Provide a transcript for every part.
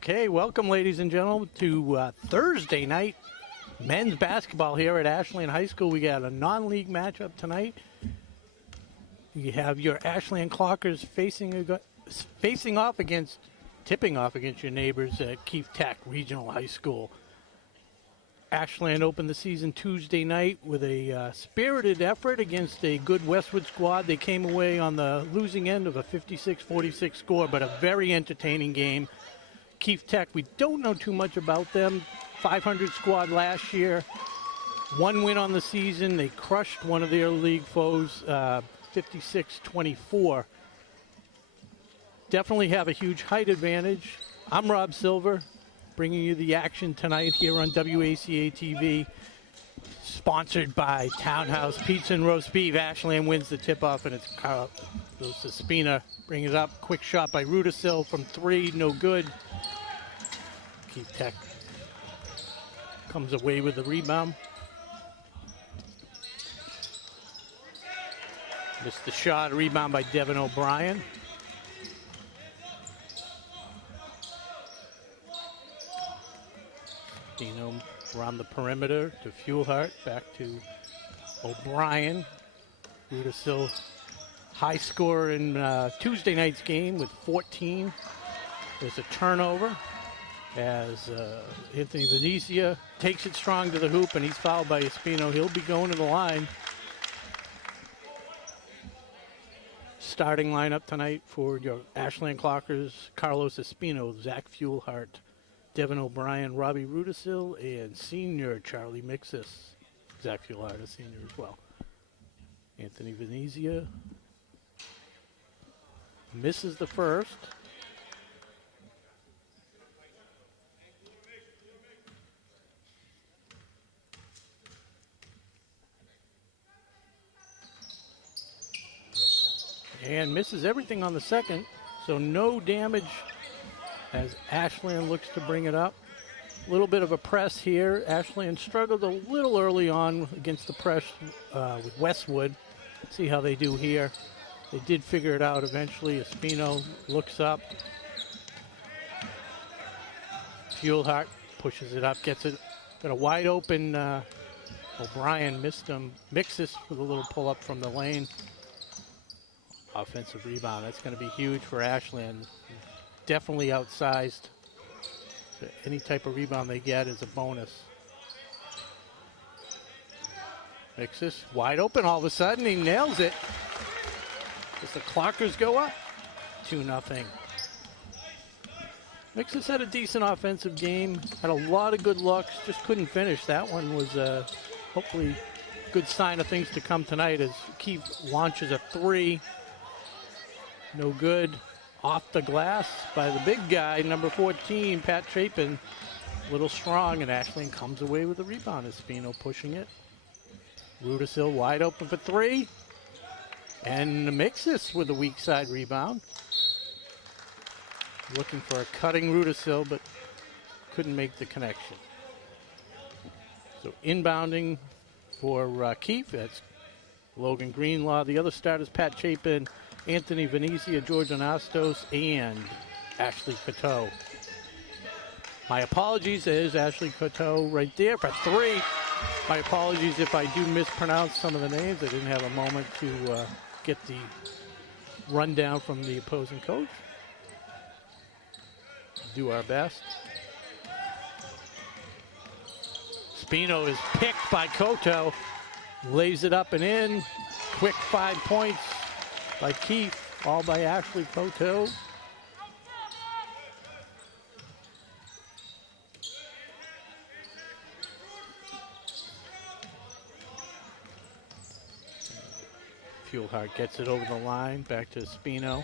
Okay, welcome, ladies and gentlemen, to Thursday night men's basketball here at Ashland High School. We got a non-league matchup tonight. You have your Ashland Clockers tipping off against your neighbors at Keefe Tech Regional High School. Ashland opened the season Tuesday night with a spirited effort against a good Westwood squad. They came away on the losing end of a 56-46 score, but a very entertaining game. Keefe Tech, we don't know too much about them. 500 squad last year. One win on the season. They crushed one of their league foes, 56-24. Definitely have a huge height advantage. I'm Rob Silver, bringing you the action tonight here on WACA-TV. Sponsored by Townhouse Pizza and Roast Beef. Ashland wins the tip-off, and it's Carlos Espina. Bring it up. Quick shot by Rudisil from three. No good. Keefe Tech comes away with the rebound. Missed the shot. Rebound by Devin O'Brien. Dino around the perimeter to Fuelhart. Back to O'Brien. Rudisil, high score in Tuesday night's game with 14. There's a turnover as Anthony Venezia takes it strong to the hoop, and he's fouled by Espino. He'll be going to the line. Starting lineup tonight for your Ashland Clockers: Carlos Espino, Zach Fuelhart, Devin O'Brien, Robbie Rudisil, and senior Charlie Mixis. Zach Fuelhart, a senior as well. Anthony Venezia misses the first. And misses everything on the second, so no damage as Ashland looks to bring it up. A little bit of a press here. Ashland struggled a little early on against the press with Westwood. See how they do here. They did figure it out eventually. Espino looks up. Fuelhart pushes it up, gets it. Got a wide open O'Brien, missed him. Mixis with a little pull up from the lane. Offensive rebound. That's going to be huge for Ashland. Definitely outsized. So any type of rebound they get is a bonus. Mixis wide open all of a sudden. He nails it. As the Clockers go up 2-0. Mixis had a decent offensive game. Had a lot of good looks. Just couldn't finish. That one was hopefully a good sign of things to come tonight as Keefe launches a three. No good. Off the glass by the big guy, number 14, Pat Chapin. A little strong, and Ashland comes away with the rebound. Espino pushing it. Rudisil wide open for three. And Mixis with a weak side rebound. Looking for a cutting Rudisil, but couldn't make the connection. So inbounding for Keefe. That's Logan Greenlaw. The other starters, Pat Chapin, Anthony Venezia, George Anastos, and Ashley Coteau. My apologies, there's Ashley Coteau right there for three. My apologies if I do mispronounce some of the names. I didn't have a moment to get the rundown from the opposing coach. Do our best. Espino is picked by Coteau. Lays it up and in. Quick 5 points by Keefe, all by Ashley Coteau. Fuelhart gets it over the line, back to Espino.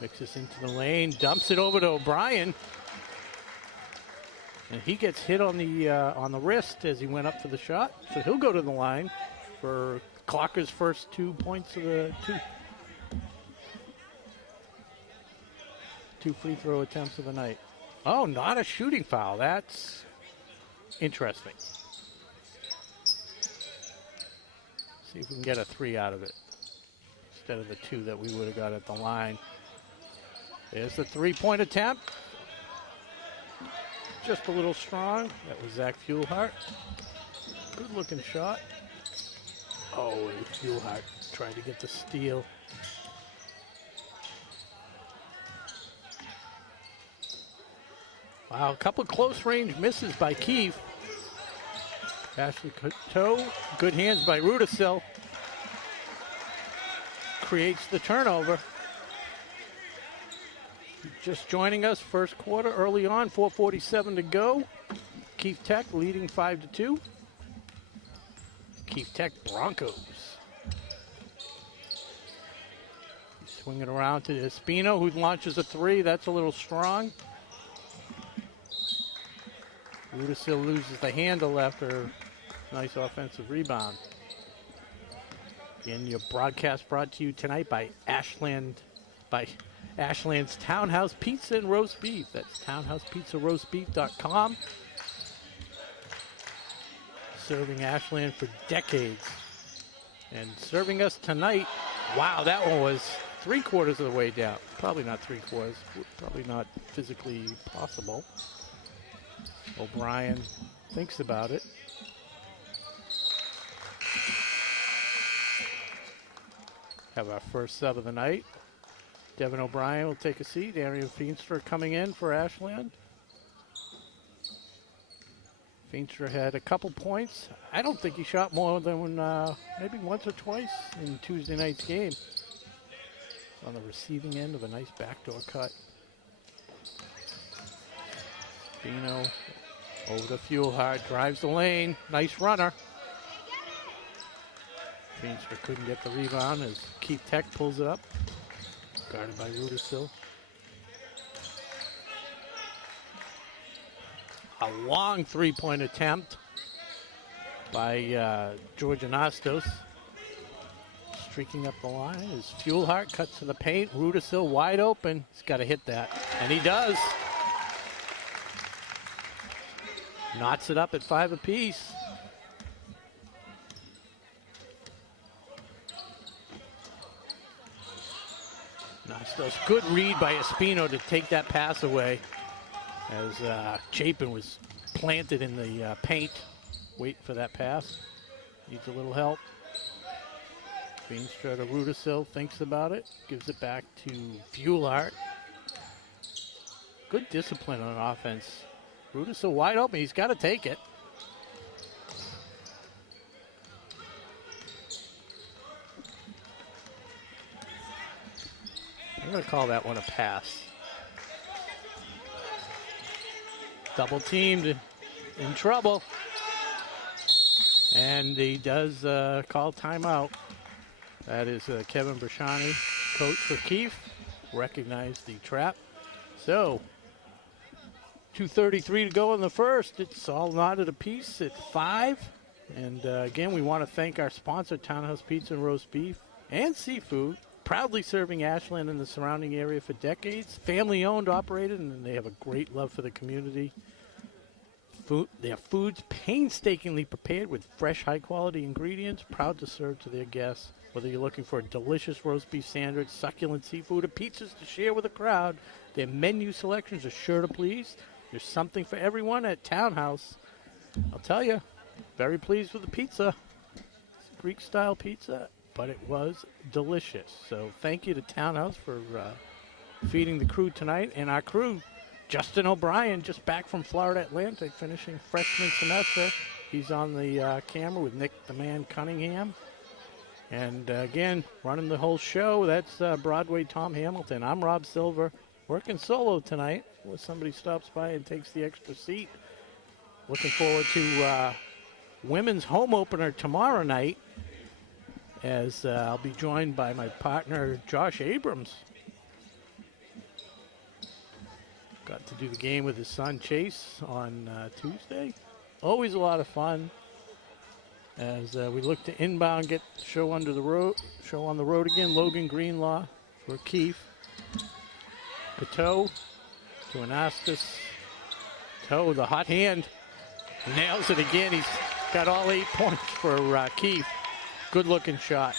Mixes into the lane, dumps it over to O'Brien. And he gets hit on the wrist as he went up for the shot. So he'll go to the line for Clocker's first 2 points of the two free throw attempts of the night. Oh, not a shooting foul. That's interesting. See if we can get a three out of it instead of the two that we would have got at the line. There's the three-point attempt. Just a little strong. That was Zach Fuelhart. Good looking shot. Oh, and Fuelhart trying to get the steal. Wow, a couple close range misses by Keefe. Ashley Coteau, good hands by Rudisil. Creates the turnover. Just joining us, first quarter early on, 4:47 to go. Keefe Tech leading 5-2. Keefe Tech Broncos. Swinging around to Espino, who launches a three. That's a little strong. Rudisil loses the handle after a nice offensive rebound. Again, your broadcast brought to you tonight by Ashland's Townhouse Pizza and Roast Beef. That's townhousepizzaroastbeef.com. Serving Ashland for decades. And serving us tonight, wow, that one was 3/4 of the way down. Probably not 3/4, probably not physically possible. O'Brien thinks about it. Have our first sub of the night. Devin O'Brien will take a seat. Arian Feenstra coming in for Ashland. Feenstra had a couple points. I don't think he shot more than maybe once or twice in Tuesday night's game. On the receiving end of a nice backdoor cut. Spino over the Fuelhard, drives the lane. Nice runner. Feenstra couldn't get the rebound as Keefe Tech pulls it up. Guarded by Rudisil. A long three-point attempt by George Anastos. Streaking up the line as Fuelhart cuts to the paint. Rudisil wide open. He's got to hit that. And he does. Knots it up at 5 apiece. Anastos, good read by Espino to take that pass away as Chapin was planted in the paint, waiting for that pass. Needs a little help. Feenstra to Rudisil, thinks about it, gives it back to Fuelhart. Good discipline on offense. Rudisil wide open, he's got to take it. I'm going to call that one a pass. Double teamed, in trouble. And he does call timeout. That is Kevin Brashani, coach for Keefe. Recognized the trap. So, 2:33 to go in the first. It's all knotted apiece at 5. And again, we want to thank our sponsor, Townhouse Pizza and Roast Beef and Seafood. Proudly serving Ashland and the surrounding area for decades. Family owned, operated, and they have a great love for the community. Their food's painstakingly prepared with fresh, high-quality ingredients. Proud to serve to their guests. Whether you're looking for a delicious roast beef sandwich, succulent seafood, or pizzas to share with a crowd, their menu selections are sure to please. There's something for everyone at Townhouse. I'll tell you, very pleased with the pizza. It's Greek-style pizza, but it was delicious. So thank you to Townhouse for feeding the crew tonight. And our crew, Justin O'Brien, just back from Florida Atlantic, finishing freshman semester. He's on the camera with Nick the Man Cunningham. And again, running the whole show, that's Broadway Tom Hamilton. I'm Rob Silver, working solo tonight. Unless somebody stops by and takes the extra seat. Looking forward to women's home opener tomorrow night, as I'll be joined by my partner, Josh Abrams. Got to do the game with his son, Chase, on Tuesday. Always a lot of fun. As we look to inbound, get the show on the road again. Logan Greenlaw for Keefe. Pateau to Anastas. Toe, the hot hand, nails it again. He's got all 8 points for Keefe. Good looking shot.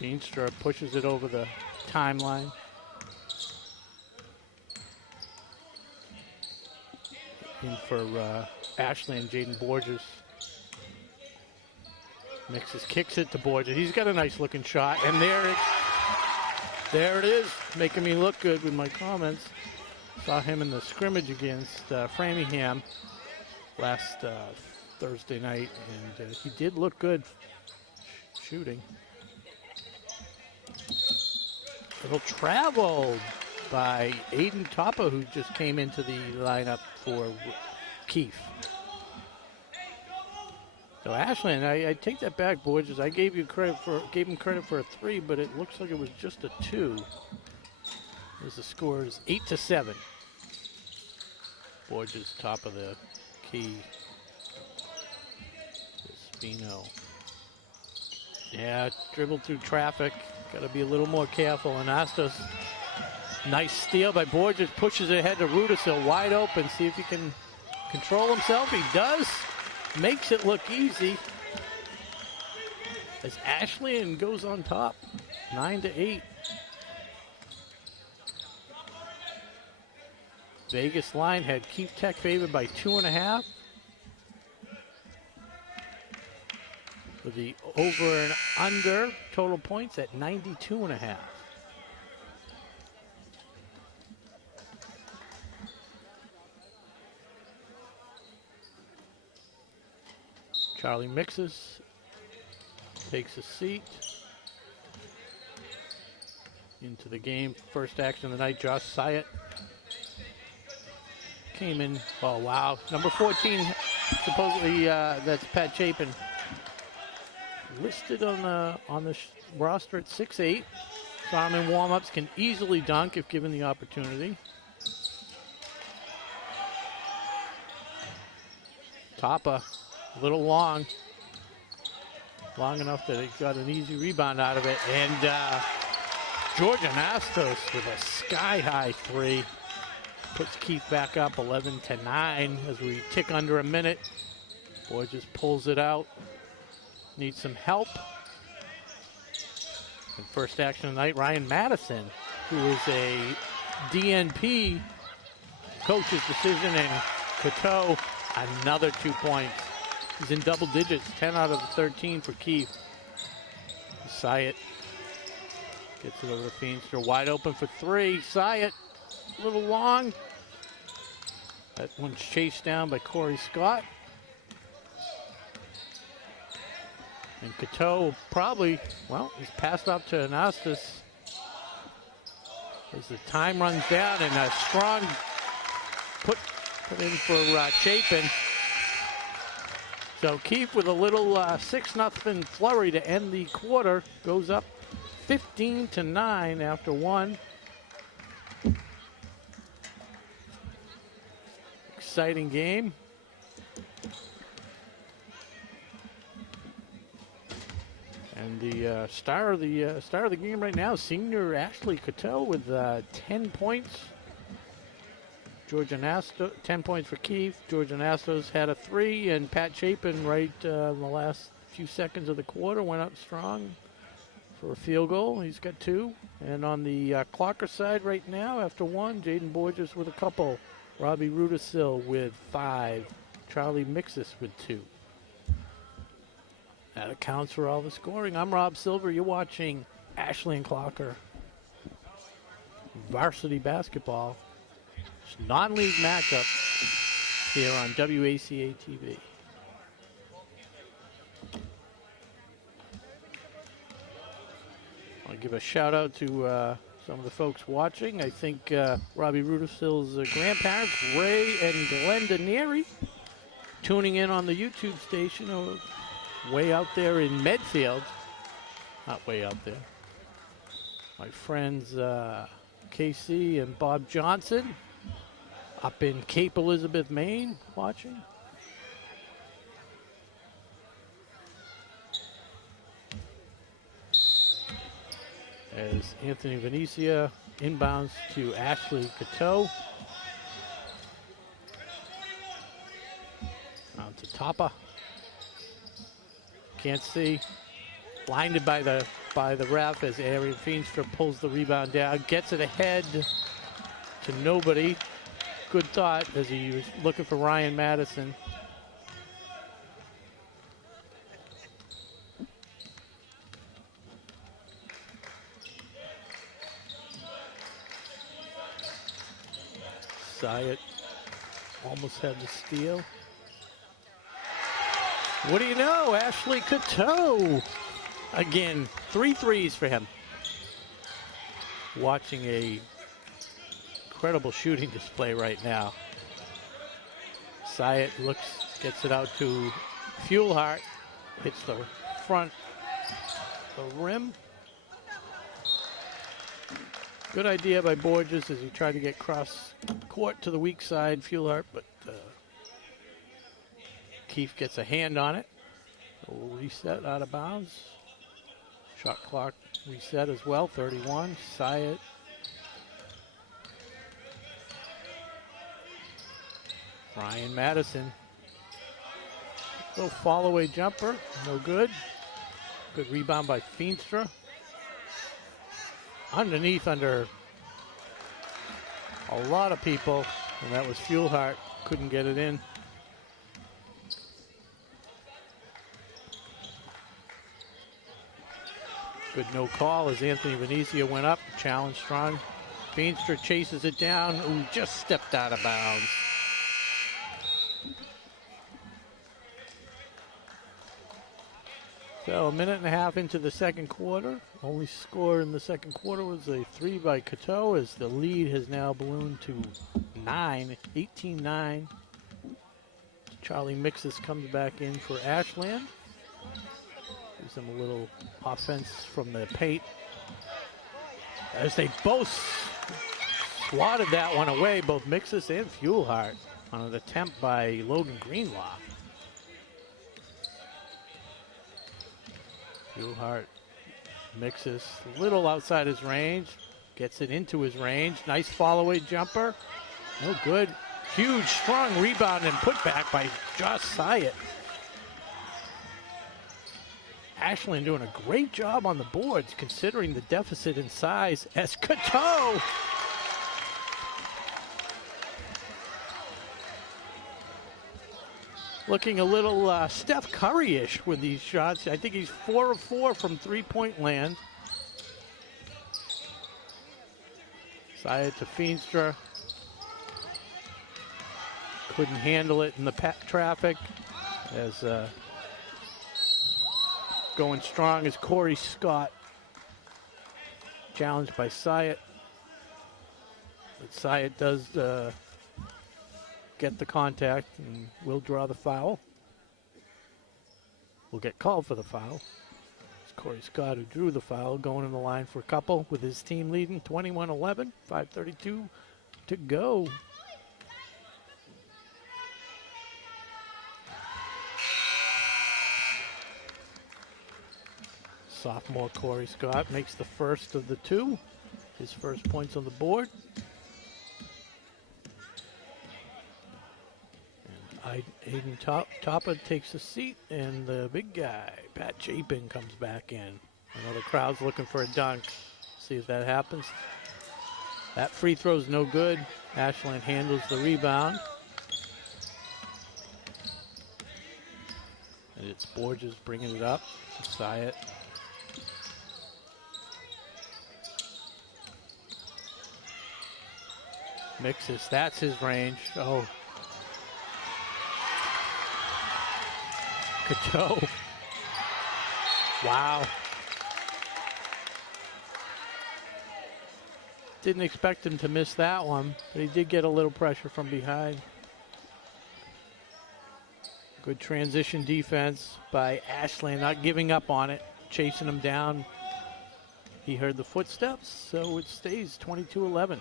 Feenstra pushes it over the timeline. in for Ashley and Jaden Borges. Mixes, kicks it to Borges. He's got a nice looking shot, and there it is, making me look good with my comments. Saw him in the scrimmage against Framingham last Thursday night, and he did look good shooting. Little travel by Aiden Toppa, who just came into the lineup for Keefe. So Ashland, I take that back, Borges. I gave him credit for a 3, but it looks like it was just a 2. As the score is 8-7. Borges top of the key. Spino. Yeah, dribbled through traffic. Got to be a little more careful. And Astos, nice steal by Borges, pushes it ahead to Rudisill, wide open. See if he can control himself. He does. Makes it look easy. As Ashland goes on top, 9-8. Vegas line had Keefe Tech favored by 2.5. With the over and under total points at 92.5. Charlie mixes, takes a seat. Into the game, first action of the night, Josh Syatt. Came in, oh wow, number 14, supposedly that's Pat Chapin. Listed on the roster at 6'8". Saw him in warm-ups, can easily dunk if given the opportunity. Toppa, a little long enough that he got an easy rebound out of it. And Georgia Nastos with a sky-high 3. Puts Keefe back up 11-9 as we tick under a minute. Borges pulls it out. Needs some help. And first action of the night, Ryan Madison, who is a DNP coach's decision, and Coteau, another 2 points. He's in double digits, 10 out of the 13 for Keefe. Syatt gets it over to Feenstra, wide open for 3. Syatt, a little long. That one's chased down by Corey Scott. And Coteau probably, well, he's passed up to Anastas as the time runs down, and a strong put in for Chapin. So Keefe with a little 6-0 flurry to end the quarter, goes up 15-9 after 1. Exciting game. And the star of the game right now, senior Ashley Coteau with 10 points. Georgia Nastos, 10 points for Keefe. Georgia Nastos had a 3, and Pat Chapin right in the last few seconds of the quarter went up strong for a field goal. He's got 2. And on the Clocker side right now, after 1, Jaden Borges with a couple. Robbie Rudisill with 5. Charlie Mixis with 2. That accounts for all the scoring. I'm Rob Silver. You're watching Ashley and Clocker varsity basketball. Non-league matchup here on WACA-TV. I'll give a shout out to some of the folks watching. I think Robbie Rudisill's grandparents, Ray and Glenda Neary, tuning in on the YouTube station way out there in Medfield. Not way out there. My friends KC and Bob Johnson up in Cape Elizabeth, Maine, watching. As Anthony Venecia inbounds to Ashley Coteau. On to Toppa. Can't see. Blinded by the ref as Arian Feenstra pulls the rebound down. Gets it ahead to nobody. good thought as he was looking for Ryan Madison. Syatt almost had the steal. What do you know? Ashley Coteau. Again, 3 threes for him. Watching a incredible shooting display right now. Syatt gets it out to Fuelhart. Hits the front, the rim. Good idea by Borges as he tried to get cross court to the weak side, Fuelhart, but Keefe gets a hand on it. Reset out of bounds. Shot clock reset as well, 31. Syatt. Ryan Madison. Little fall away jumper, no good. Good rebound by Feenstra. Underneath under a lot of people, and that was Fuelhart. Couldn't get it in. Good no call as Anthony Venezia went up, challenged strong. Feenstra chases it down. Ooh, just stepped out of bounds. So a minute and a half into the second quarter. Only score in the second quarter was a 3 by Coteau as the lead has now ballooned to 9, 18-9. Charlie Mixes comes back in for Ashland. Gives them a little offense from the paint. As they both swatted that one away, both Mixes and Fuelhart on an attempt by Logan Greenlaw. Fuelhart Mixes a little outside his range, gets it into his range. Nice follow-away jumper. No good. Huge, strong rebound and put back by Josh Syatt. Ashland doing a great job on the boards considering the deficit in size as Coteau. Looking a little Steph Curry-ish with these shots. I think he's 4 of 4 from three-point land. Syatt to Feenstra. Couldn't handle it in the traffic as going strong as Corey Scott. Challenged by Syatt. But Syatt does get the contact and will draw the foul. Will get called for the foul. It's Corey Scott who drew the foul, going in the line for a couple with his team leading 21-11, 5:32 to go. Sophomore Corey Scott makes the first of the two. His first points on the board. And Aiden Toppa takes a seat, and the big guy, Pat Chapin, comes back in. I know the crowd's looking for a dunk. See if that happens. That free throw's no good. Ashland handles the rebound. And it's Borges bringing it up. Syatt. Mixes, that's his range. Oh. Coteau. Wow. Didn't expect him to miss that one, but he did get a little pressure from behind. Good transition defense by Ashland, not giving up on it, chasing him down. He heard the footsteps, so it stays 22-11.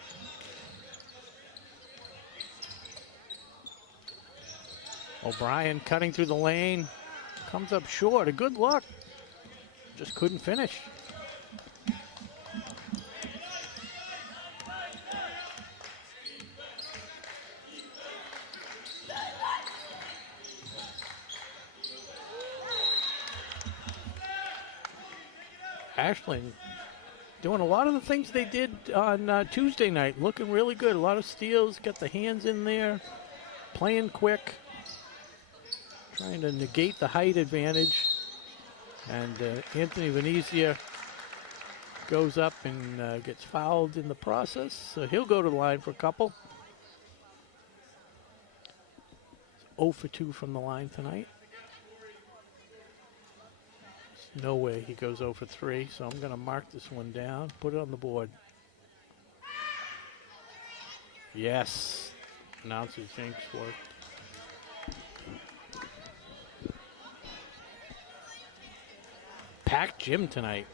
O'Brien cutting through the lane, comes up short. A good look, just couldn't finish. Ashland doing a lot of the things they did on Tuesday night. Looking really good. A lot of steals. Got the hands in there. Playing quick. Trying to negate the height advantage. And Anthony Venezia goes up and gets fouled in the process. So he'll go to the line for a couple. 0 for 2 from the line tonight. There's no way he goes 0 for 3, so I'm going to mark this one down, put it on the board. Yes. Announcer's jinx worked. Packed gym tonight.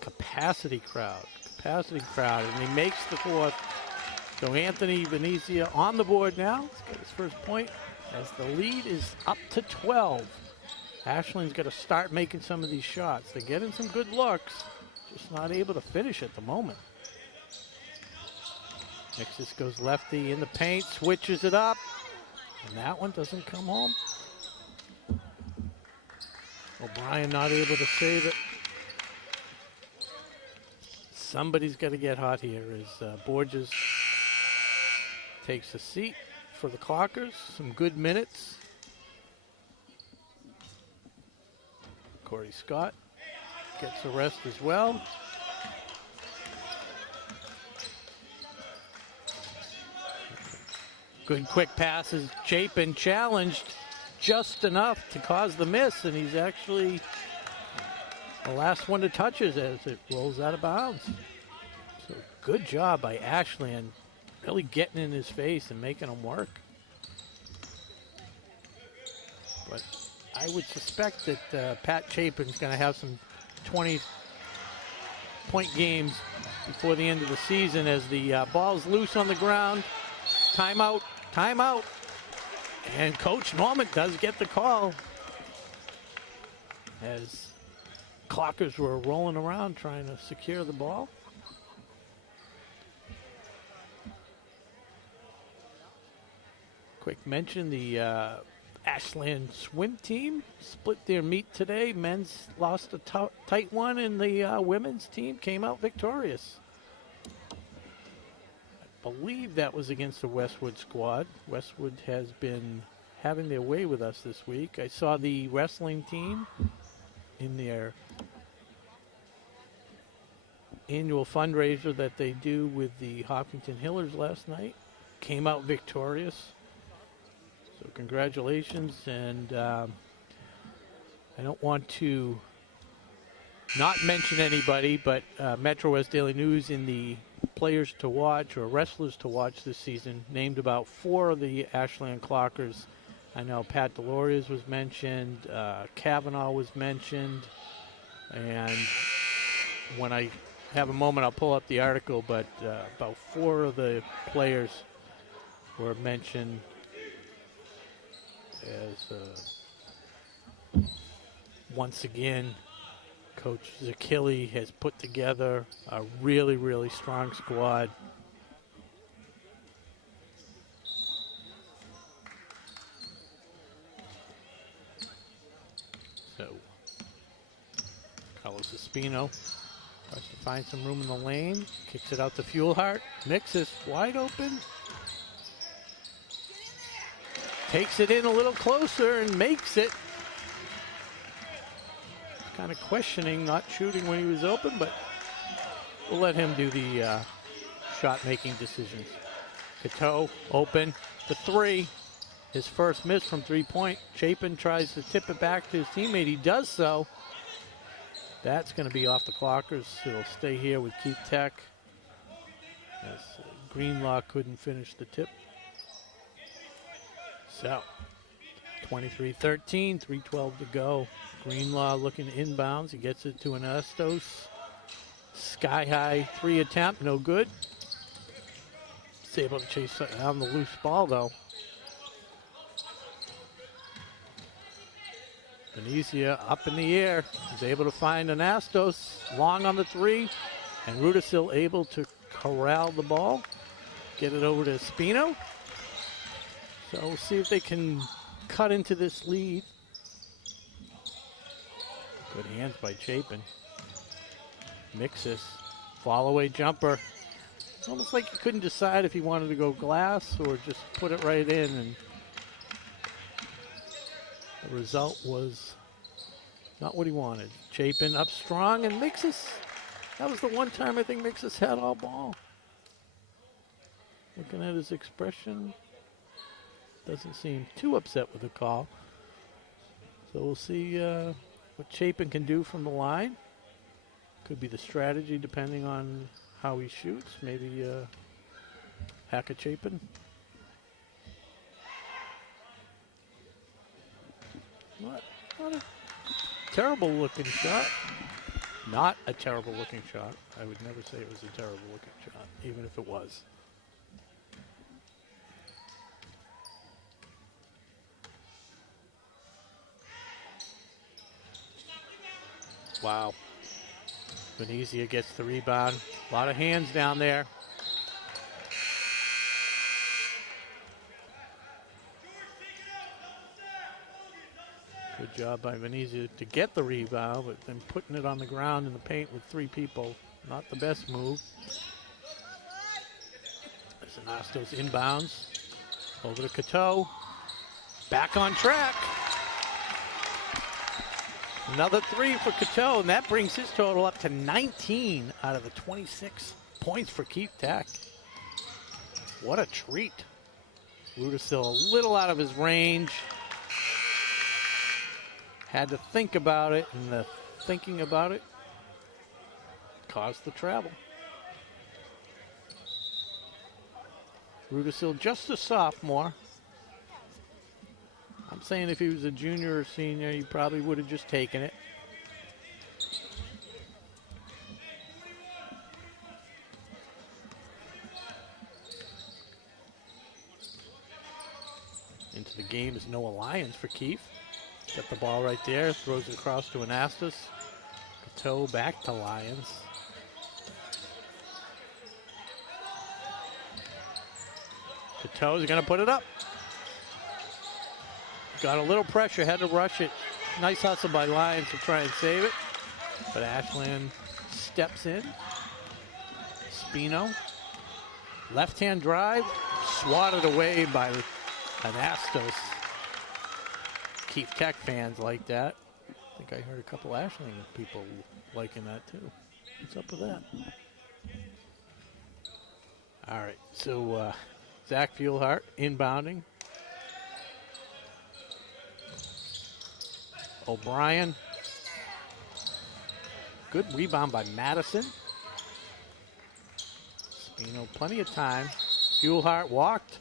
Capacity crowd, and he makes the fourth. So Anthony Venezia on the board now. He's got his first point as the lead is up to 12. Ashland's got to start making some of these shots. They're getting some good looks, just not able to finish at the moment. Nixis goes lefty in the paint, switches it up, and that one doesn't come home. O'Brien not able to save it. Somebody's got to get hot here as Borges takes a seat for the Clockers. Some good minutes. Corey Scott gets a rest as well. Good quick passes. Chapin challenged just enough to cause the miss, and he's actually the last one to touch it as it rolls out of bounds. So good job by Ashland, really getting in his face and making him work. But I would suspect that Pat Chapin's going to have some 20-point games before the end of the season as the ball's loose on the ground. Timeout, timeout. And Coach Norman does get the call as Clockers were rolling around trying to secure the ball. Quick mention, the Ashland swim team split their meet today. Men's lost a tight one, and the women's team came out victorious. I believe that was against the Westwood squad. Westwood has been having their way with us this week. I saw the wrestling team in their annual fundraiser that they do with the Hopkinton Hillers last night. Came out victorious. So congratulations, and I don't want to not mention anybody, but Metro West Daily News in the players to watch or wrestlers to watch this season named about 4 of the Ashland Clockers. I know Pat Delorias was mentioned, Kavanaugh was mentioned, and when I have a moment I'll pull up the article, but about 4 of the players were mentioned as once again Coach Zakili has put together a really, really strong squad. So, Carlos Espino tries to find some room in the lane, kicks it out to Fuelhart, Nixis wide open. Takes it in a little closer and makes it. Kind of questioning not shooting when he was open, but we'll let him do the shot-making decisions. Cateau open to 3. His first miss from 3-point. Chapin tries to tip it back to his teammate. He does so. That's going to be off the Clockers. It'll stay here with Keefe Tech as Greenlaw couldn't finish the tip. So, 23-13, 3:12 to go. Greenlaw looking inbounds. He gets it to Anastos. Sky-high 3 attempt, no good. He's able to chase down the loose ball, though. Venezia up in the air. He's able to find Anastos. Long on the 3. And Rudisil able to corral the ball. Get it over to Espino. So we'll see if they can cut into this lead. Good hands by Chapin. Mixes. Fall away jumper. It's almost like he couldn't decide if he wanted to go glass or just put it right in, and the result was not what he wanted. Chapin up strong, and Mixes. That was the one time I think Mixes had all ball. Looking at his expression, doesn't seem too upset with the call. So we'll see what Chapin can do from the line. Could be the strategy depending on how he shoots. Maybe hack a Chapin. Not a terrible looking shot. Not a terrible looking shot. I would never say it was a terrible looking shot, even if it was. Wow. Venezia gets the rebound. A lot of hands down there. Good job by Venezia to get the rebound, but then putting it on the ground in the paint with three people. Not the best move. As Anastos inbounds. Over to Cateau. Back on track. Another three for Cateau, and that brings his total up to 19 out of the 26 points for Keefe Tech. What a treat. Rudisill a little out of his range. Had to think about it, and the thinking about it caused the travel. Rudisill just a sophomore. I'm saying if he was a junior or senior, he probably would have just taken it. Into the game is Noah Lyons for Keefe. Got the ball right there, throws it across to Anastas. Cateau back to Lyons. Cateau's gonna put it up. Got a little pressure, had to rush it. Nice hustle by Lyons to try and save it. But Ashland steps in. Spino. Left-hand drive. Swatted away by Anastos. Keefe Tech fans like that. I think I heard a couple Ashland people liking that too. What's up with that? All right, so Zach Fuelhart inbounding. O'Brien. Good rebound by Madison. Spino, plenty of time. Fuelhart walked.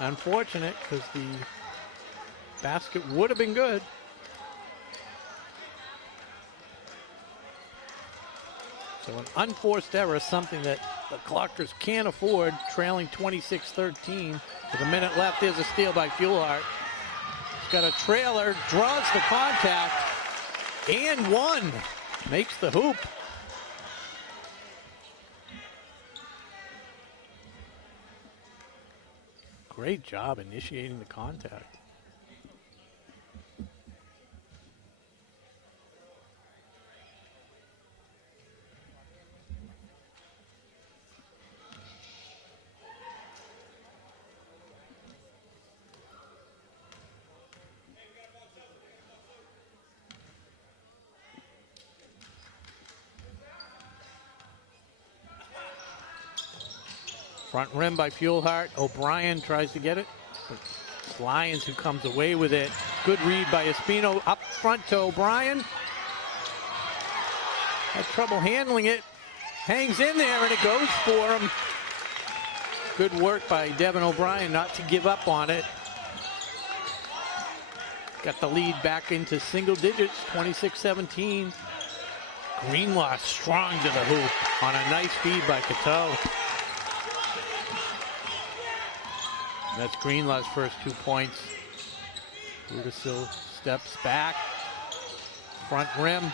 Unfortunate, because the basket would have been good. So an unforced error, something that the Clockers can't afford, trailing 26-13. With a minute left, there's a steal by Fuelhart. Got a trailer, draws the contact, and one. Makes the hoop. Great job initiating the contact. Front rim by Fuelhart. O'Brien tries to get it. But it's Lyons who comes away with it. Good read by Espino. Up front to O'Brien. Had trouble handling it. Hangs in there and it goes for him. Good work by Devin O'Brien not to give up on it. Got the lead back into single digits, 26-17. Greenlaw strong to the hoop on a nice feed by Cateau. That's Greenlaw's first 2 points. Rudisill steps back. Front rim.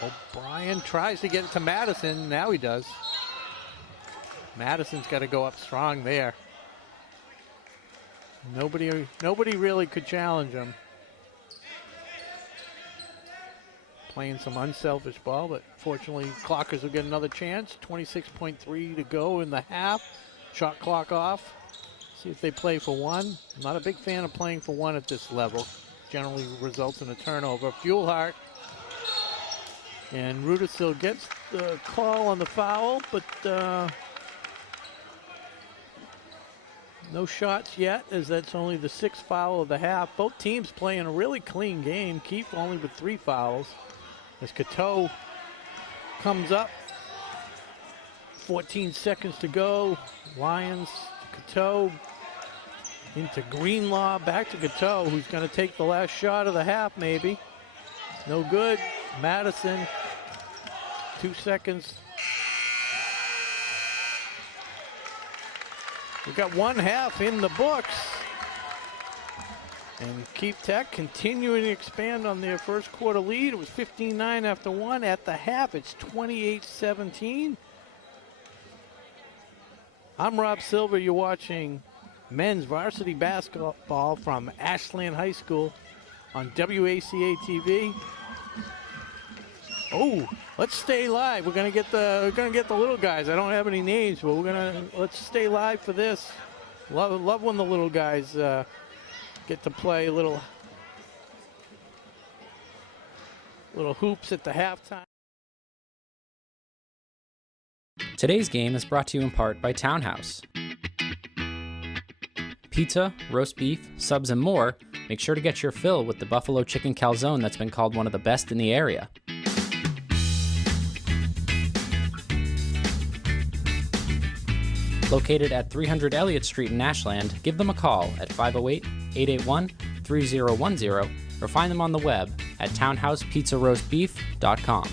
O'Brien tries to get it to Madison. Now he does. Madison's got to go up strong there. Nobody really could challenge him. playing some unselfish ball, but fortunately Clockers will get another chance. 26.3 to go in the half. Shot clock off. See if they play for one. I'm not a big fan of playing for one at this level. Generally results in a turnover. Fuelhart and Rudersill gets the call on the foul, but no shots yet, as that's only the 6th foul of the half. Both teams playing a really clean game. Keefe only with 3 fouls. As Cateau comes up, 14 seconds to go. Lions, Cateau into Greenlaw, back to Cateau, who's going to take the last shot of the half maybe. No good. Madison, 2 seconds. We've got 1 half in the books. And Keefe Tech continuing to expand on their first quarter lead. It was 15-9 after 1. At the half, it's 28-17. I'm Rob Silver. You're watching men's varsity basketball from Ashland High School on WACA-TV. Oh, let's stay live. We're gonna get the little guys. I don't have any names, but let's stay live for this. Love when the little guys get to play little hoops at the halftime. Today's game is brought to you in part by Townhouse. Pizza, roast beef, subs, and more. Make sure to get your fill with the buffalo chicken calzone that's been called one of the best in the area. Located at 300 Elliott Street in Ashland, give them a call at 508-881-3010 or find them on the web at townhousepizzaroastbeef.com.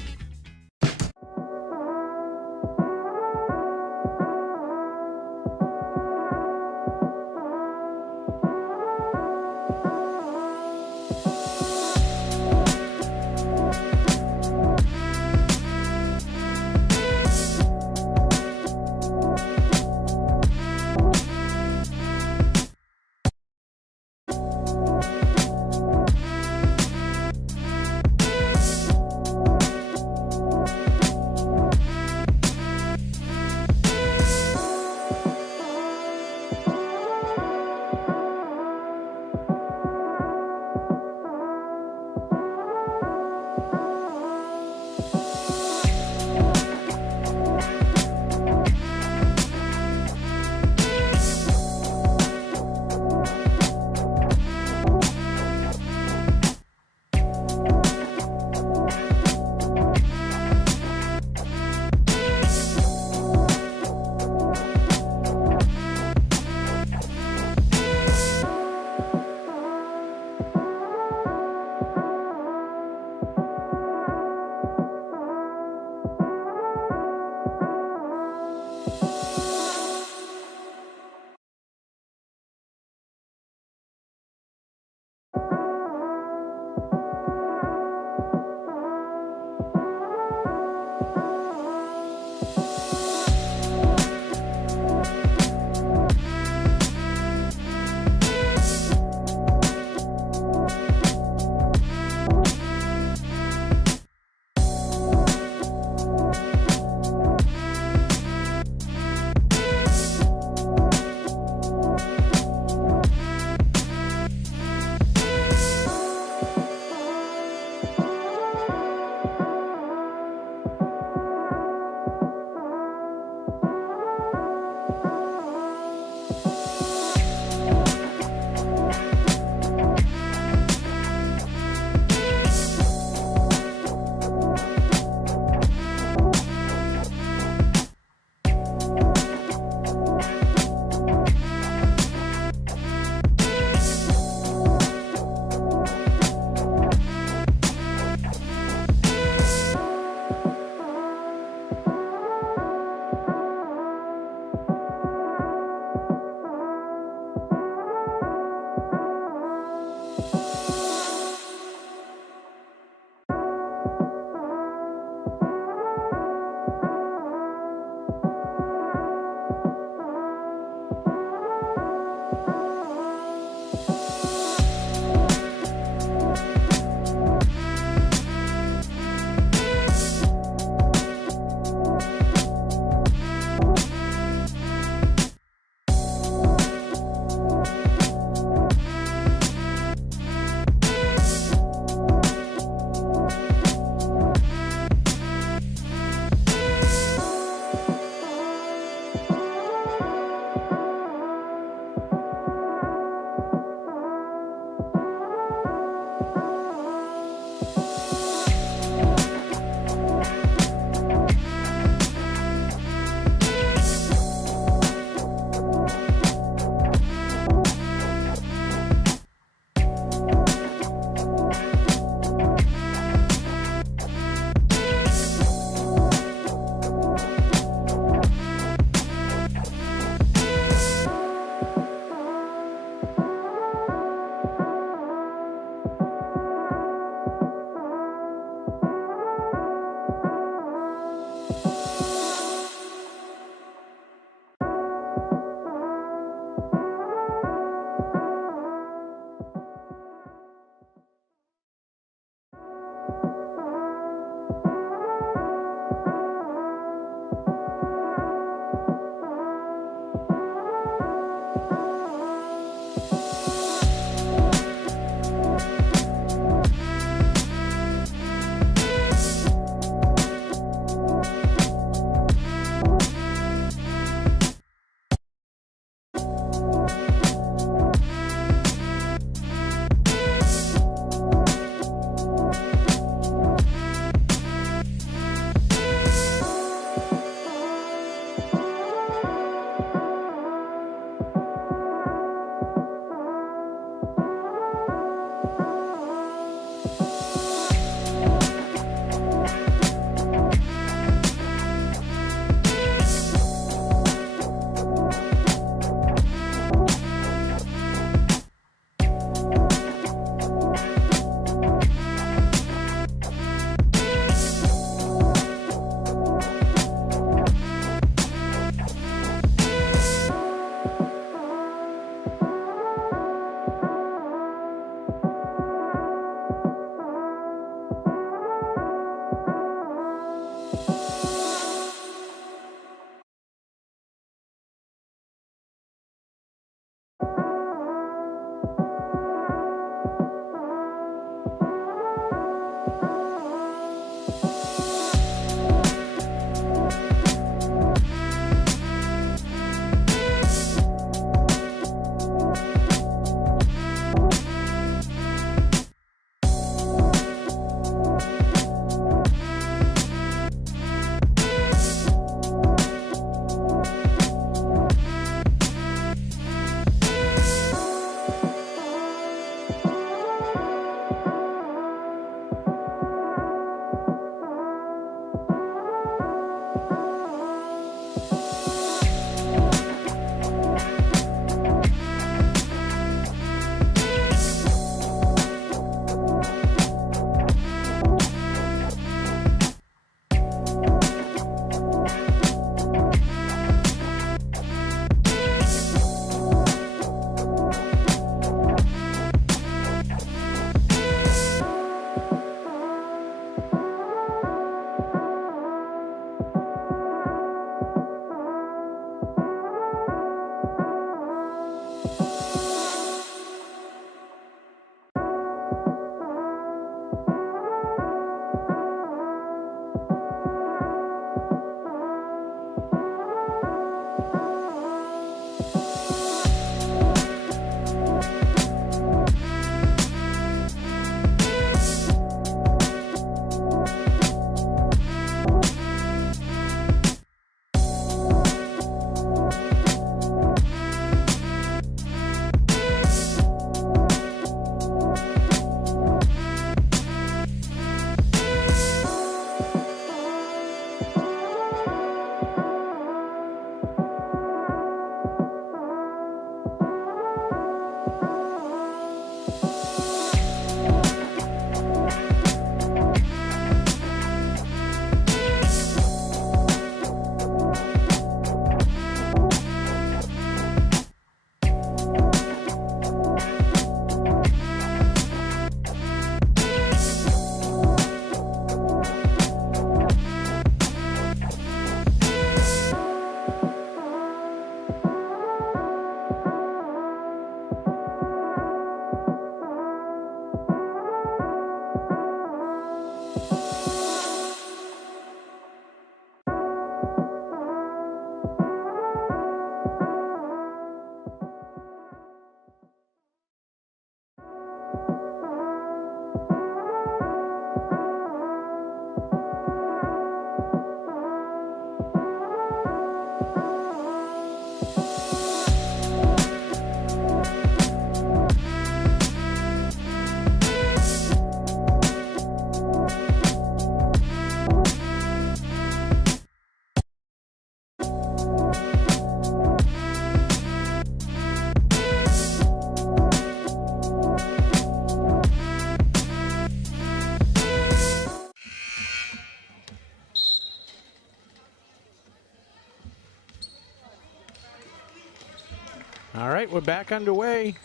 All right, we're back underway.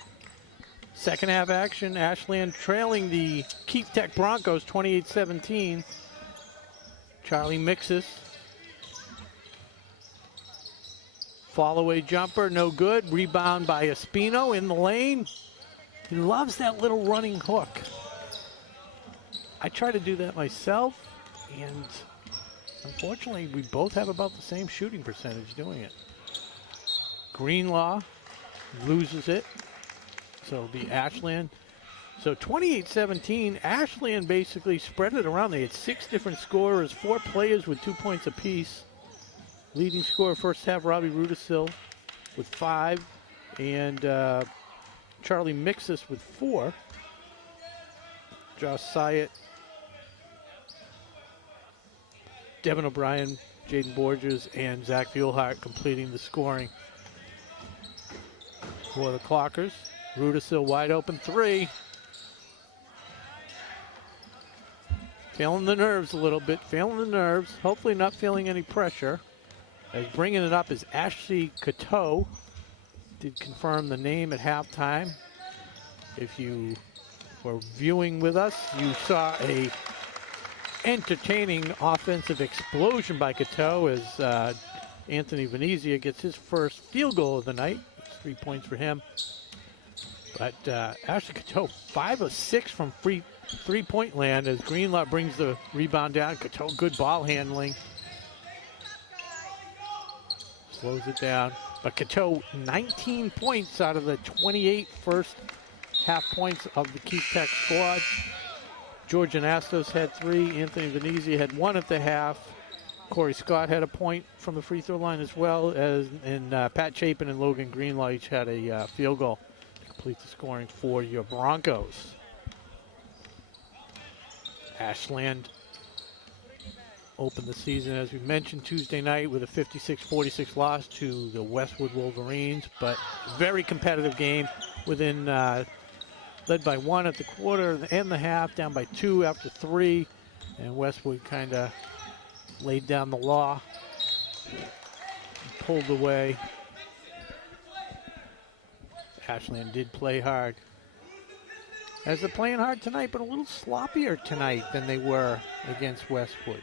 Second half action. Ashland trailing the Keefe Tech Broncos 28-17. Charlie Mixis. Fall away jumper, no good. Rebound by Espino in the lane. He loves that little running hook. I try to do that myself, and unfortunately, we both have about the same shooting percentage doing it. Greenlaw loses it, so it'll be Ashland. So 28-17, Ashland basically spread it around. They had 6 different scorers, 4 players with 2 points apiece. Leading scorer first half, Robbie Rudisil with 5, and Charlie Mixis with 4. Josh Syatt, Devin O'Brien, Jaden Borges, and Zach Fuelhart completing the scoring for the Clockers. Rudisil wide open 3. Feeling the nerves a little bit, hopefully not feeling any pressure. As bringing it up is Ashley Cateau. Did confirm the name at halftime. If you were viewing with us, you saw a entertaining offensive explosion by Cateau as Anthony Venezia gets his first field goal of the night. It's 3 points for him. But Ashley Cateau, 5 of 6 from three-point land as Greenlaw brings the rebound down. Cateau, good ball handling. Slows it down. But Cateau, 19 points out of the 28 first half points of the Keefe Tech squad. George Anastos had 3. Anthony Venezia had 1 at the half. Corey Scott had a point from the free throw line as well as, and Pat Chapin and Logan Greenlaw each had a field goal to complete the scoring for your Broncos. Ashland opened the season, as we mentioned, Tuesday night with a 56-46 loss to the Westwood Wolverines, but very competitive game within, led by 1 at the quarter and the half, down by 2 after 3, and Westwood kind of laid down the law, pulled away. Ashland did play hard. As they're playing hard tonight, but a little sloppier tonight than they were against Westwood.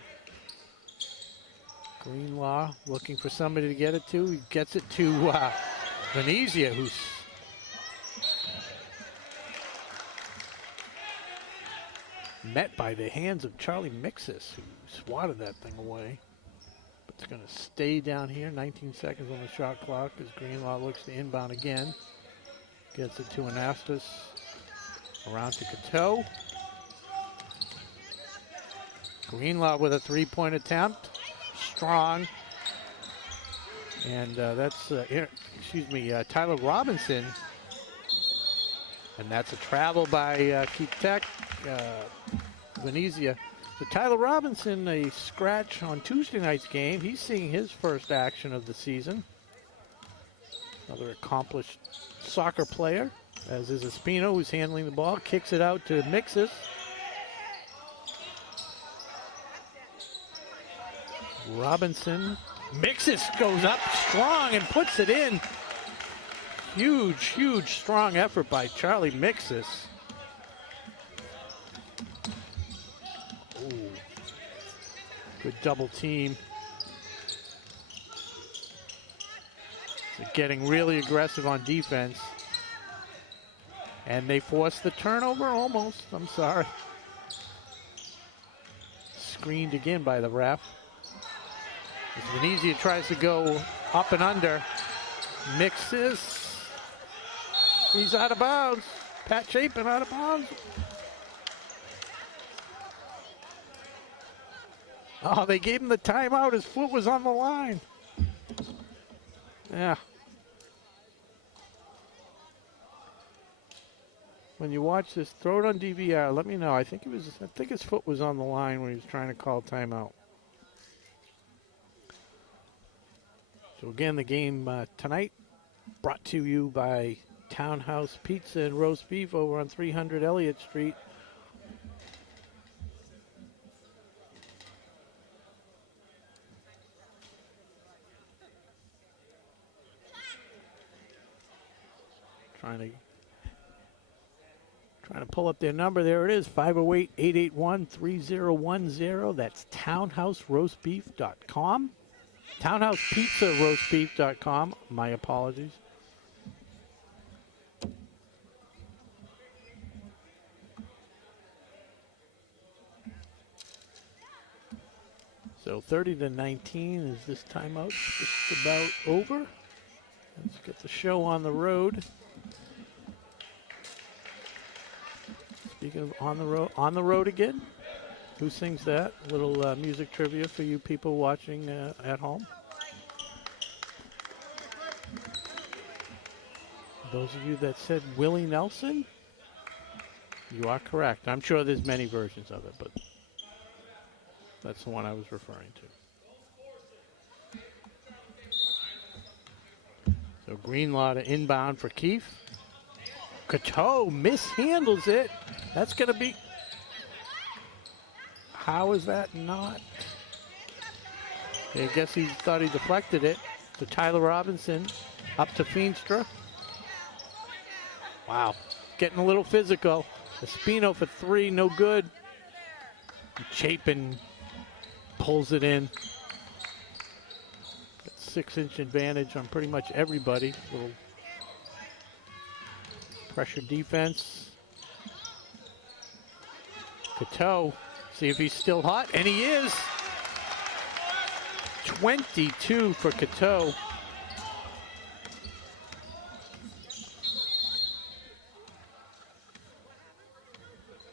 Greenlaw looking for somebody to get it to. He gets it to Venezia, who's met by the hands of Charlie Mixis, who swatted that thing away. But it's going to stay down here. 19 seconds on the shot clock as Greenlaw looks to inbound again. Gets it to Anastas. Around to Cateau. Greenlaw with a 3-point attempt. Strong. And that's, Tyler Robinson. And that's a travel by Keefe Tech, Venezia. So Tyler Robinson, a scratch on Tuesday night's game. He's seeing his first action of the season. Another accomplished soccer player, as is Espino, who's handling the ball. Kicks it out to Mixis. Robinson. Mixis goes up strong and puts it in. Huge, strong effort by Charlie Mixis. Ooh. Good double team. They're getting really aggressive on defense. And they forced the turnover almost. I'm sorry. Screened again by the ref. As Venezia tries to go up and under. Mixis. He's out of bounds. Pat Chapin out of bounds. Oh, they gave him the timeout. His foot was on the line. Yeah. When you watch this, throw it on DVR. Let me know. I think his foot was on the line when he was trying to call timeout. So again, the game tonight brought to you by Townhouse Pizza and Roast Beef over on 300 Elliott Street. Trying to pull up their number. There it is, 508-881-3010. That's townhouseroastbeef.com. Townhousepizzaroastbeef.com. My apologies. So 30-19 is this timeout just about over. Let's get the show on the road. Speaking of on the road again. Who sings that? A little music trivia for you people watching at home. Those of you that said Willie Nelson, you are correct. I'm sure there's many versions of it, but that's the one I was referring to. So Greenlaw to inbound for Keefe. Cateau mishandles it. That's going to be... How is that not? I guess he thought he deflected it. To Tyler Robinson. Up to Feenstra. Wow. Getting a little physical. Espino for three. No good. Chapin pulls it in. Got 6-inch advantage on pretty much everybody. Little pressure defense. Cateau. See if he's still hot, and he is. 22 for Cateau.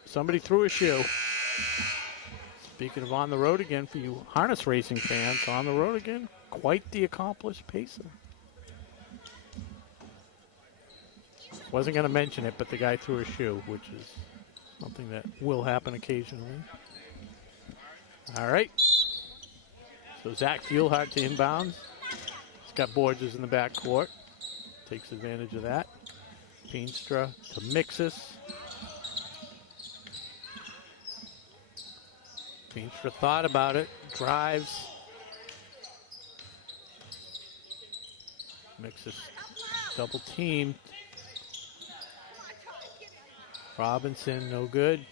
Somebody threw a shoe. Speaking of on the road again, for you harness racing fans, on the road again, quite the accomplished pacer. Wasn't going to mention it, but the guy threw a shoe, which is something that will happen occasionally. All right. So Zach Fuelhart to inbounds. He's got Borges in the backcourt. Takes advantage of that. Feenstra to Mixus. Feenstra thought about it. Drives. Mixus double teamed. Robinson, no good.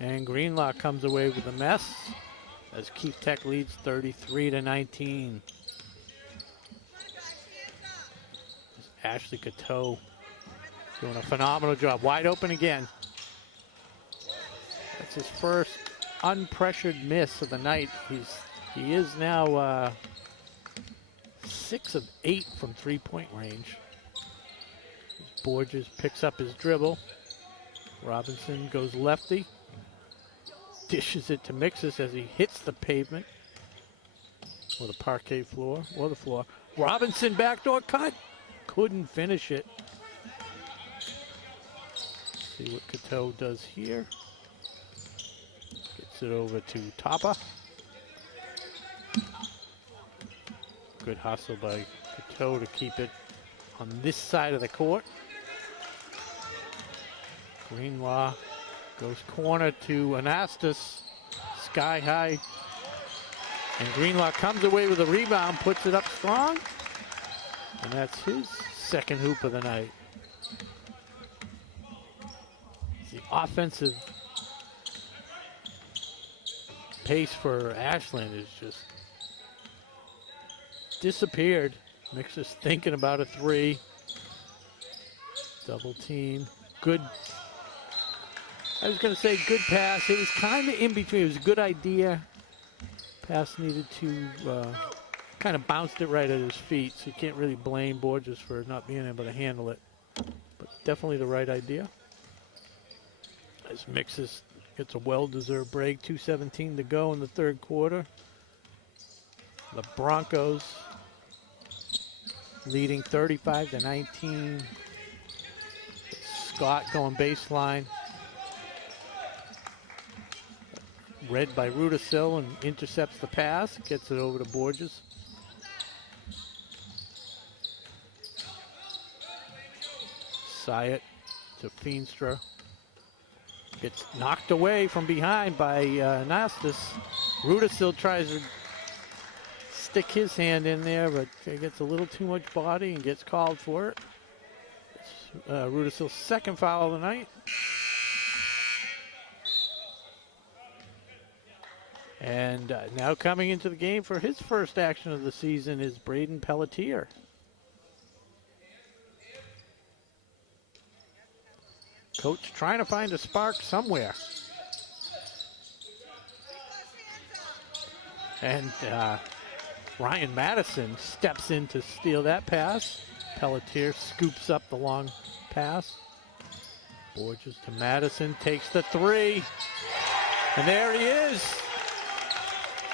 And Greenlaw comes away with a mess as Keefe Tech leads 33-19. Ashley Cateau doing a phenomenal job. Wide open again. That's his first unpressured miss of the night. He is now 6 of 8 from three-point range. Borges picks up his dribble. Robinson goes lefty. Dishes it to Mixus as he hits the pavement. Or the parquet floor, or the floor. Robinson backdoor cut. Couldn't finish it. See what Cateau does here. Gets it over to Tapa. Good hustle by Cateau to keep it on this side of the court. Greenlaw goes corner to Anastas. Sky high. And Greenlaw comes away with a rebound, puts it up strong. And that's his second hoop of the night. The offensive pace for Ashland is just disappeared. Mixus thinking about a three. Double team. Good. I was going to say good pass. It was kind of in between. It was a good idea. Pass needed to kind of bounced it right at his feet, so you can't really blame Borges for not being able to handle it. But definitely the right idea. As Mixus gets a well-deserved break. 2:17 to go in the third quarter. The Broncos leading 35-19. Scott going baseline. Read by Rudisill and intercepts the pass. Gets it over to Borges. Syatt to Feenstra. Gets knocked away from behind by Nastas. Rudisill tries to stick his hand in there, but he gets a little too much body and gets called for it. Rudisill's second foul of the night. And now coming into the game for his first action of the season is Braden Pelletier. Coach trying to find a spark somewhere. And Ryan Madison steps in to steal that pass. Pelletier scoops up the long pass. Borges to Madison, takes the three. And there he is.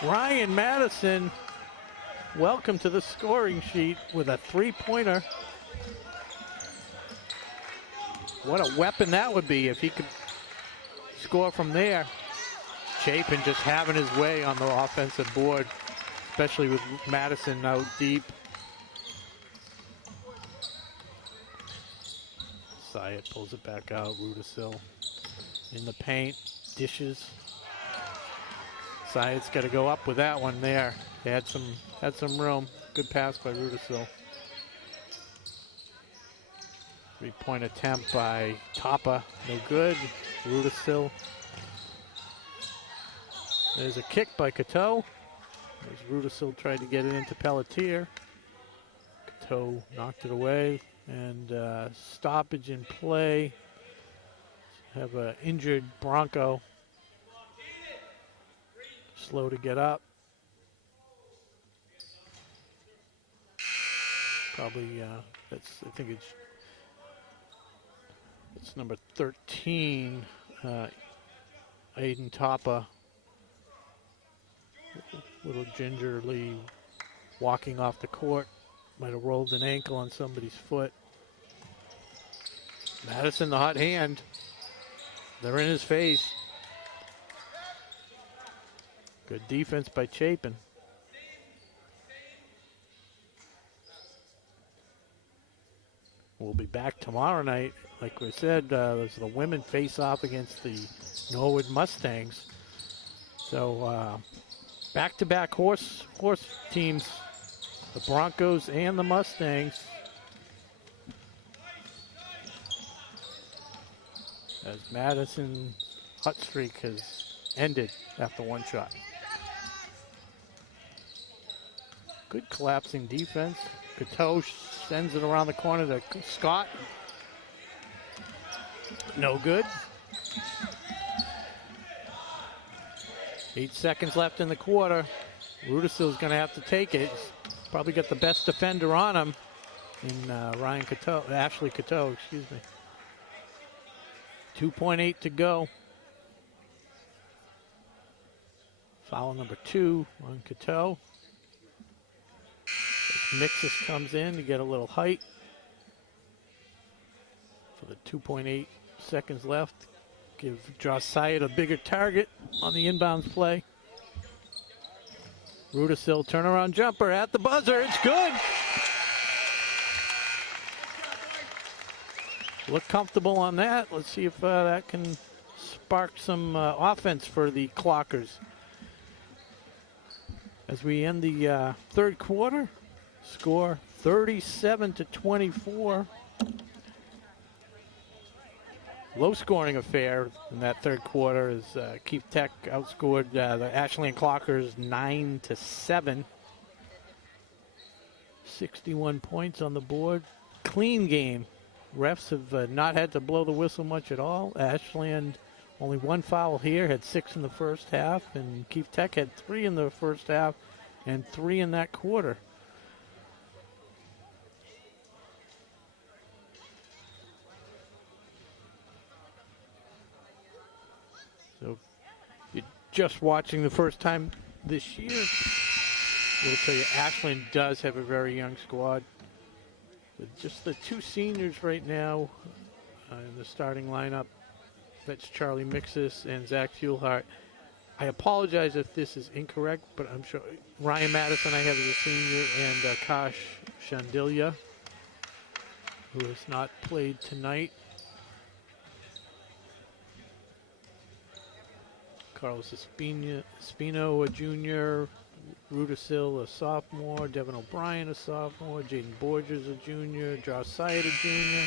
Ryan Madison, welcome to the scoring sheet with a three-pointer. What a weapon that would be if he could score from there. Chapin just having his way on the offensive board, especially with Madison out deep. Syed pulls it back out. Rudisill in the paint, dishes. Syed's got to go up with that one there. They had some room. Good pass by Rudisill. Three-point attempt by Tapa, no good. Rudisill. There's a kick by Cateau. As Rudisill tried to get it into Pelletier. Cateau knocked it away. And stoppage in play. Have an injured Bronco. Slow to get up. Probably, I think it's number 13, Aiden Tapa. Little gingerly walking off the court. Might have rolled an ankle on somebody's foot. Madison, the hot hand. They're in his face. Good defense by Chapin. We'll be back tomorrow night. Like we said, there's the women face off against the Norwood Mustangs. So back-to-back horse teams, the Broncos and the Mustangs. As Madison's hot streak has ended after one shot. Good collapsing defense. Cateau sends it around the corner to Scott. No good. 8 seconds left in the quarter. Rudisill's going to have to take it. He's probably got the best defender on him in Ashley Cateau, excuse me. 2.8 to go. Foul number 2 on Cateau. Mixus comes in to get a little height. For the 2.8 seconds left. Give Josh Syed a bigger target on the inbounds play. Rudisill turnaround jumper at the buzzer. It's good. Look comfortable on that. Let's see if that can spark some offense for the Clockers. As we end the third quarter, score 37-24. Low scoring affair in that third quarter as Keefe Tech outscored the Ashland Clockers 9-7. 61 points on the board. Clean game. Refs have not had to blow the whistle much at all. Ashland only one foul here, had 6 in the first half, and Keefe Tech had 3 in the first half and 3 in that quarter. So, you're just watching the first time this year, we'll tell you Ashland does have a very young squad. With just the 2 seniors right now in the starting lineup. That's Charlie Mixus and Zach Fuelhart. I apologize if this is incorrect, but I'm sure Ryan Madison I have as a senior, and Kash Shandilia, who has not played tonight. Carlos Espino, a junior. Rudisill, a sophomore. Devin O'Brien, a sophomore. Jaden Borges, a junior. Josh Syed, a junior.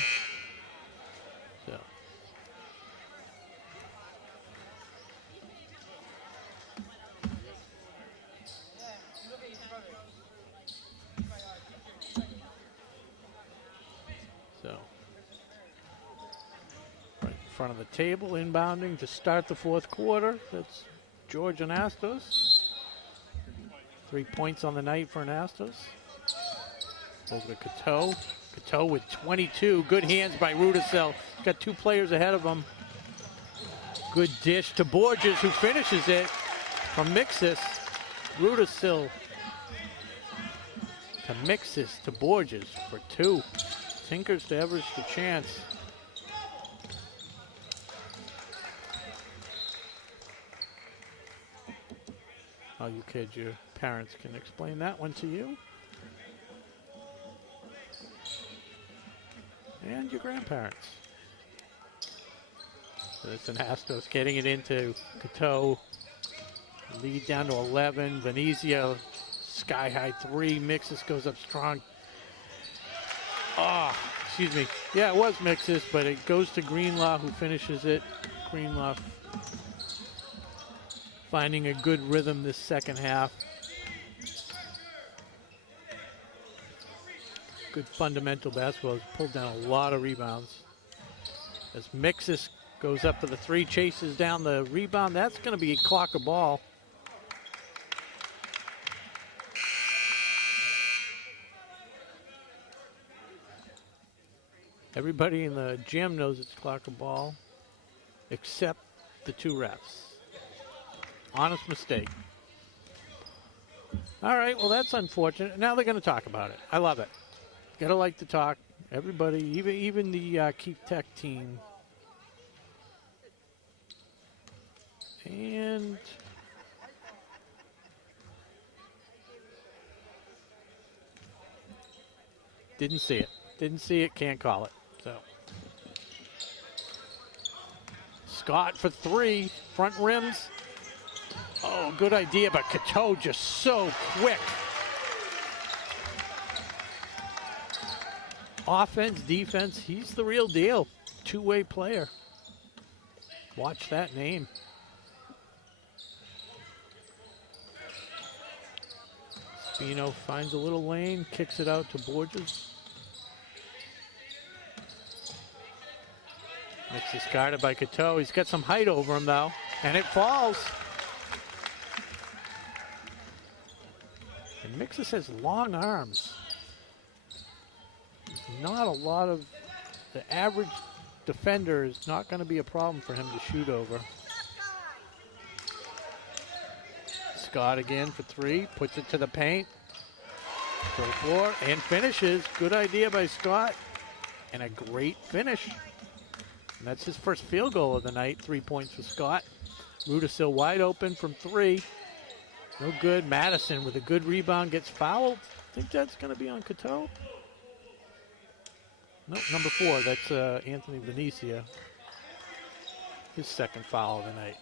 front of the table, inbounding to start the fourth quarter. That's George Anastos. 3 points on the night for Anastos. Over to Cateau. Cateau with 22. Good hands by Rudisill. Got 2 players ahead of him. Good dish to Borges, who finishes it from Mixis. Rudisill to Mixis to Borges for 2. Tinkers to Evers to Chance. Oh, you kids, your parents can explain that one to you. And your grandparents. So it's Anastos getting it into Cateau. Lead down to 11. Venezia, sky high 3. Mixis goes up strong. Oh, excuse me. Yeah, it was Mixis, but it goes to Greenlaw, who finishes it. Greenlaw finding a good rhythm this second half. Good fundamental basketball. Has pulled down a lot of rebounds. As Mixis goes up to the 3, chases down the rebound. That's going to be a clock of ball. Everybody in the gym knows it's clock of ball, except the 2 refs. Honest mistake. All right, well, that's unfortunate. Now they're going to talk about it. I love it. Gotta like to talk. Everybody, even the Keefe Tech team. And didn't see it. Didn't see it, can't call it. So Scott for 3, front rims. Oh, good idea, but Cateau just so quick. Offense, defense, he's the real deal. 2-way player. Watch that name. Spino finds a little lane, kicks it out to Borges. Mixis guarded by Cateau. He's got some height over him, though, and it falls. And Mixis has long arms. Not a lot of, the average defender is not going to be a problem for him to shoot over. Scott again for 3, puts it to the paint, to the floor, and finishes. Good idea by Scott, and a great finish. And that's his first field goal of the night. 3 points for Scott. Rudisill wide open from 3. No good. Madison with a good rebound gets fouled. I think that's going to be on Cateau. No, number 4. That's Anthony Venezia. His second foul of the night.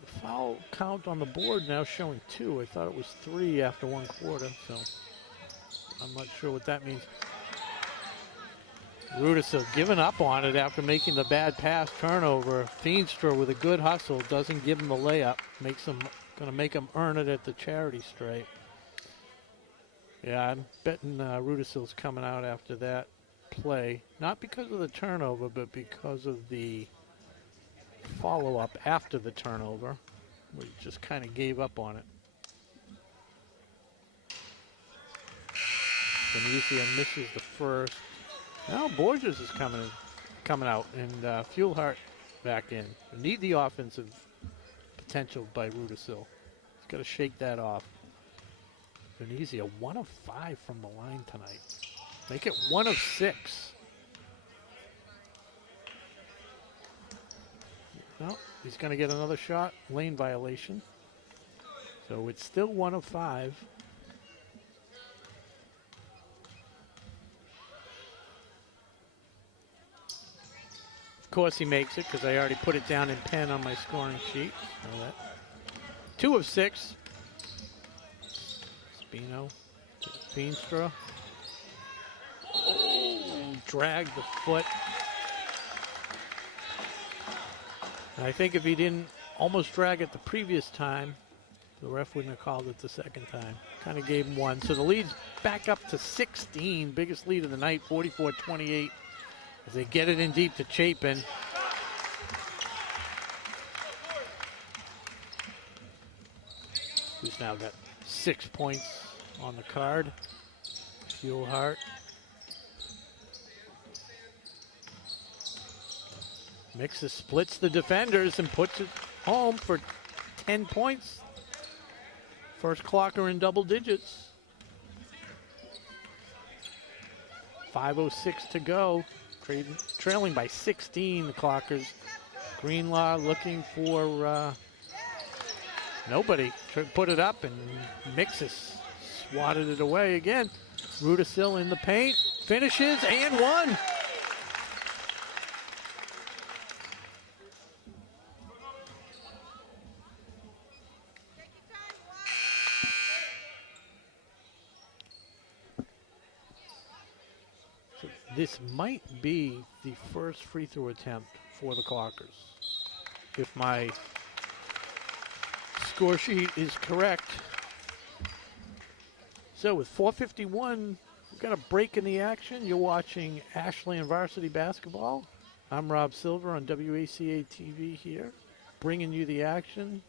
The foul count on the board now showing 2. I thought it was 3 after 1 quarter, so I'm not sure what that means. Rudisill giving up on it after making the bad pass turnover. Feenstra with a good hustle doesn't give him the layup. Makes him going to make him earn it at the charity stripe. Yeah, I'm betting Rudisill's coming out after that play. Not because of the turnover, but because of the follow-up after the turnover, where he just kind of gave up on it. Venezia misses the first. Now Borges is coming out, and Fuelhart back in. We need the offensive potential by Rudisill. He's got to shake that off. Venezia 1 of 5 from the line tonight. Make it 1 of 6. No, he's going to get another shot. Lane violation. So it's still 1 of 5. Of course he makes it because I already put it down in pen on my scoring sheet. Know that. 2 of 6. Spino to Feenstra. Oh, dragged the foot. And I think if he didn't almost drag it the previous time, The ref wouldn't have called it the second time. Kind of gave him one. So the lead's back up to 16. Biggest lead of the night, 44-28. As they get it in deep to Chapin. Who's now got 6 points on the card. Fuelhart. Mixes, splits the defenders and puts it home for 10 points. First clocker in double digits. 5:06 to go. Trailing by 16, the Clockers. Greenlaw looking for nobody to put it up, and Mixes swatted it away again. Rudisill in the paint, finishes, and one. So this might be the first free throw attempt for the Clockers, if my score sheet is correct. So with 4:51, we've got a break in the action. You're watching Ashland Varsity Basketball. I'm Rob Silver on WACA-TV here, bringing you the action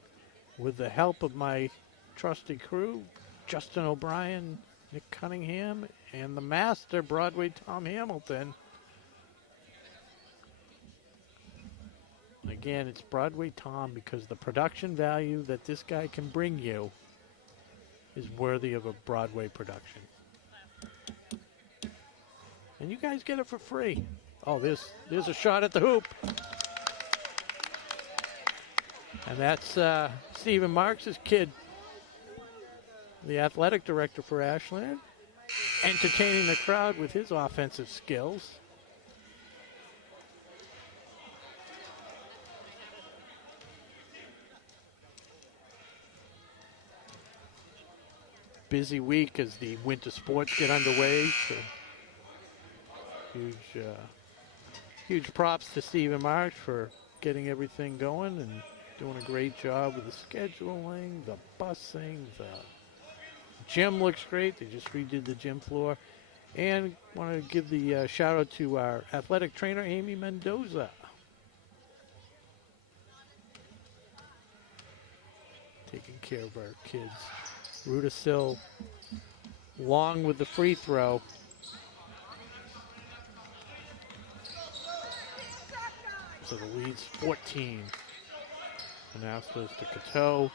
with the help of my trusty crew, Justin O'Brien, Nick Cunningham, and the master, Broadway Tom Hamilton. Again, it's Broadway Tom because the production value that this guy can bring you is worthy of a Broadway production. And you guys get it for free. Oh, there's a shot at the hoop. And that's Stephen Marks' kid, the athletic director for Ashland, entertaining the crowd with his offensive skills. Busy week as the winter sports get underway. So huge props to Stephen Marks for getting everything going and doing a great job with the scheduling, the busing, the gym looks great. They just redid the gym floor. And want to give the shout out to our athletic trainer, Amy Mendoza. Taking care of our kids. Rudisill long with the free throw. So the lead's 14. And now goes to Cateau,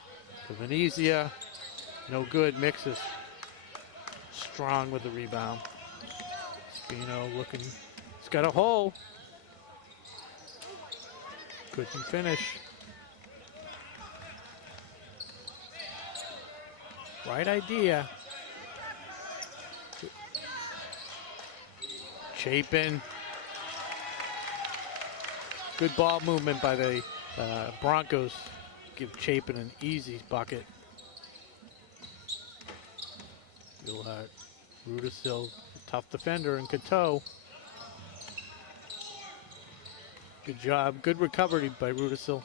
to Venezia. No good. Mixes strong with the rebound. Spino looking. He's got a hole. Couldn't finish. Right idea. Chapin. Good ball movement by the Broncos. Give Chapin an easy bucket. Fuelhart. Rudisill, tough defender, and Cateau. Good job. Good recovery by Rudisill.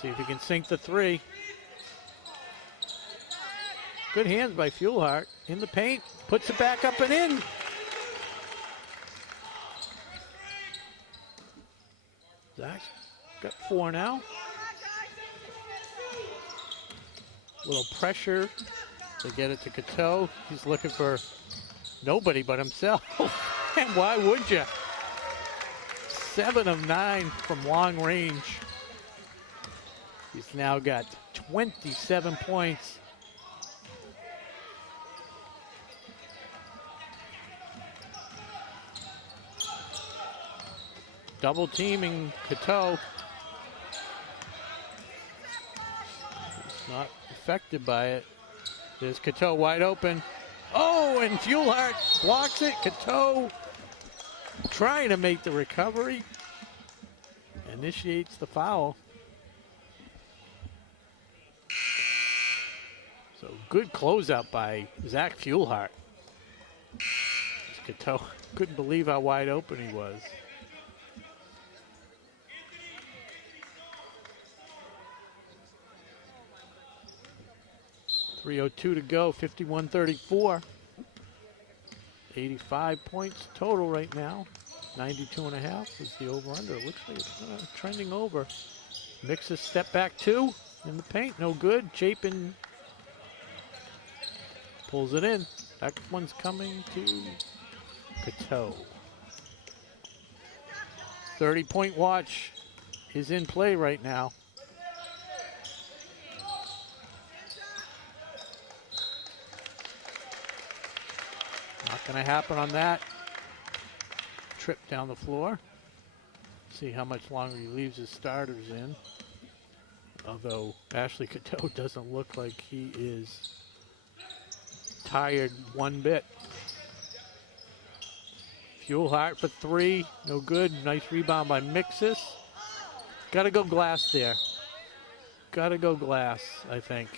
See if he can sink the three. Good hands by Fuelhart in the paint. Puts it back up and in. Zach's got 4 now. Little pressure. They get it to Cateau. He's looking for nobody but himself. And why would you? 7 of 9 from long range. He's now got 27 points. Double teaming Cateau. He's not affected by it. There's Cateau wide open. Oh, and Fuelhart blocks it. Cateau trying to make the recovery. Initiates the foul. So good closeout by Zach Fuelhart. Cateau couldn't believe how wide open he was. .302 to go, 51-34. 85 points total right now. 92.5 is the over-under. It looks like it's trending over. Mixes step back two in the paint. No good. Chapin pulls it in. That one's coming to Cateau. 30-point watch is in play right now. Not going to happen on that. Trip down the floor. See how much longer he leaves his starters in. Although Ashley Cateau doesn't look like he is tired one bit. Fuelhart for three, no good. Nice rebound by Mixis. Got to go glass there. Got to go glass, I think.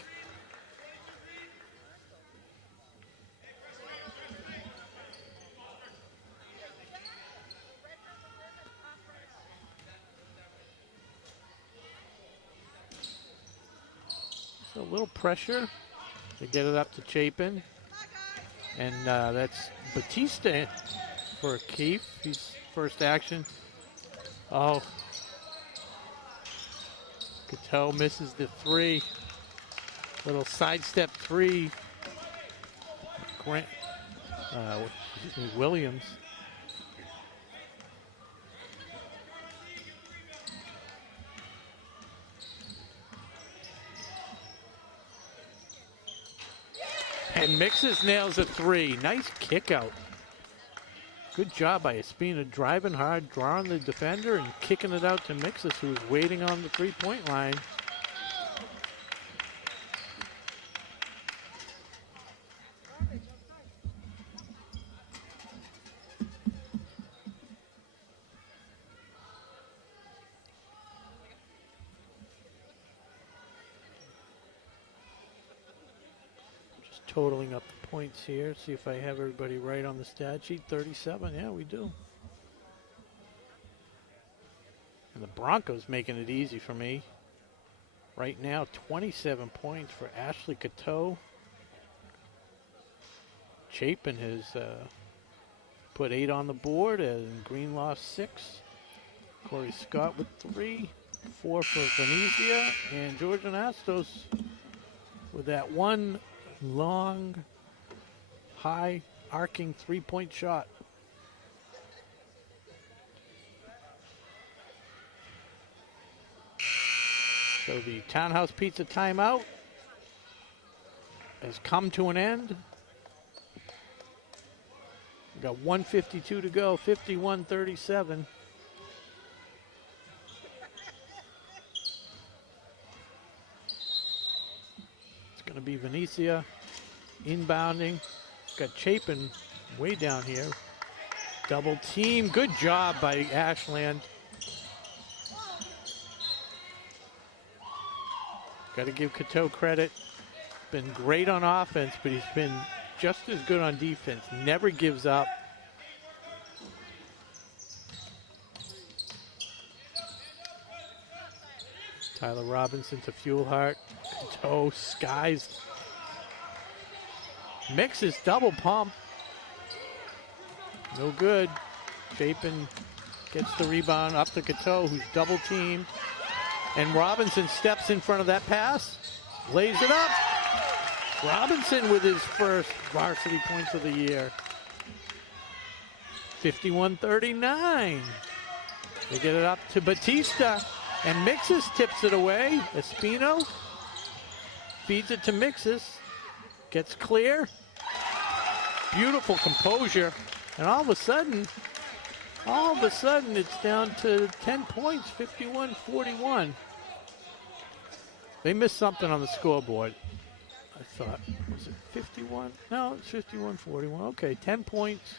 So a little pressure to get it up to Chapin. And that's Batista for Keefe. He's first action. Oh. Cateau misses the three. Little sidestep three. Williams. And Mixes nails a three. Nice kick out. Good job by Espina, driving hard, drawing the defender, and kicking it out to Mixes, who was waiting on the three-point line. Totaling up the points here. See if I have everybody right on the stat sheet. 37, yeah, we do. And the Broncos making it easy for me. Right now, 27 points for Ashley Cateau. Chapin has put 8 on the board, and Greenlaw 6. Corey Scott with 3. 4 for Venezia, and George Anastos with that one long, high, arcing three-point shot. So the Townhouse Pizza timeout has come to an end. We've got 1:52 to go, 51-37. Going to be Venezia inbounding. Got Chapin way down here. Double team. Good job by Ashland. Got to give Cateau credit. Been great on offense, but he's been just as good on defense. Never gives up. Tyler Robinson to Fuelhart. Cateau skies. Mixes double pump. No good. Chapin gets the rebound up to Cateau, who's double teamed. And Robinson steps in front of that pass. Lays it up. Robinson with his first varsity points of the year. 51-39. They get it up to Batista. And Mixes tips it away. Espino feeds it to Mixes. Gets clear. Beautiful composure. And all of a sudden, it's down to 10 points, 51-41. They missed something on the scoreboard. I thought, was it 51? No, it's 51-41. Okay, 10 points.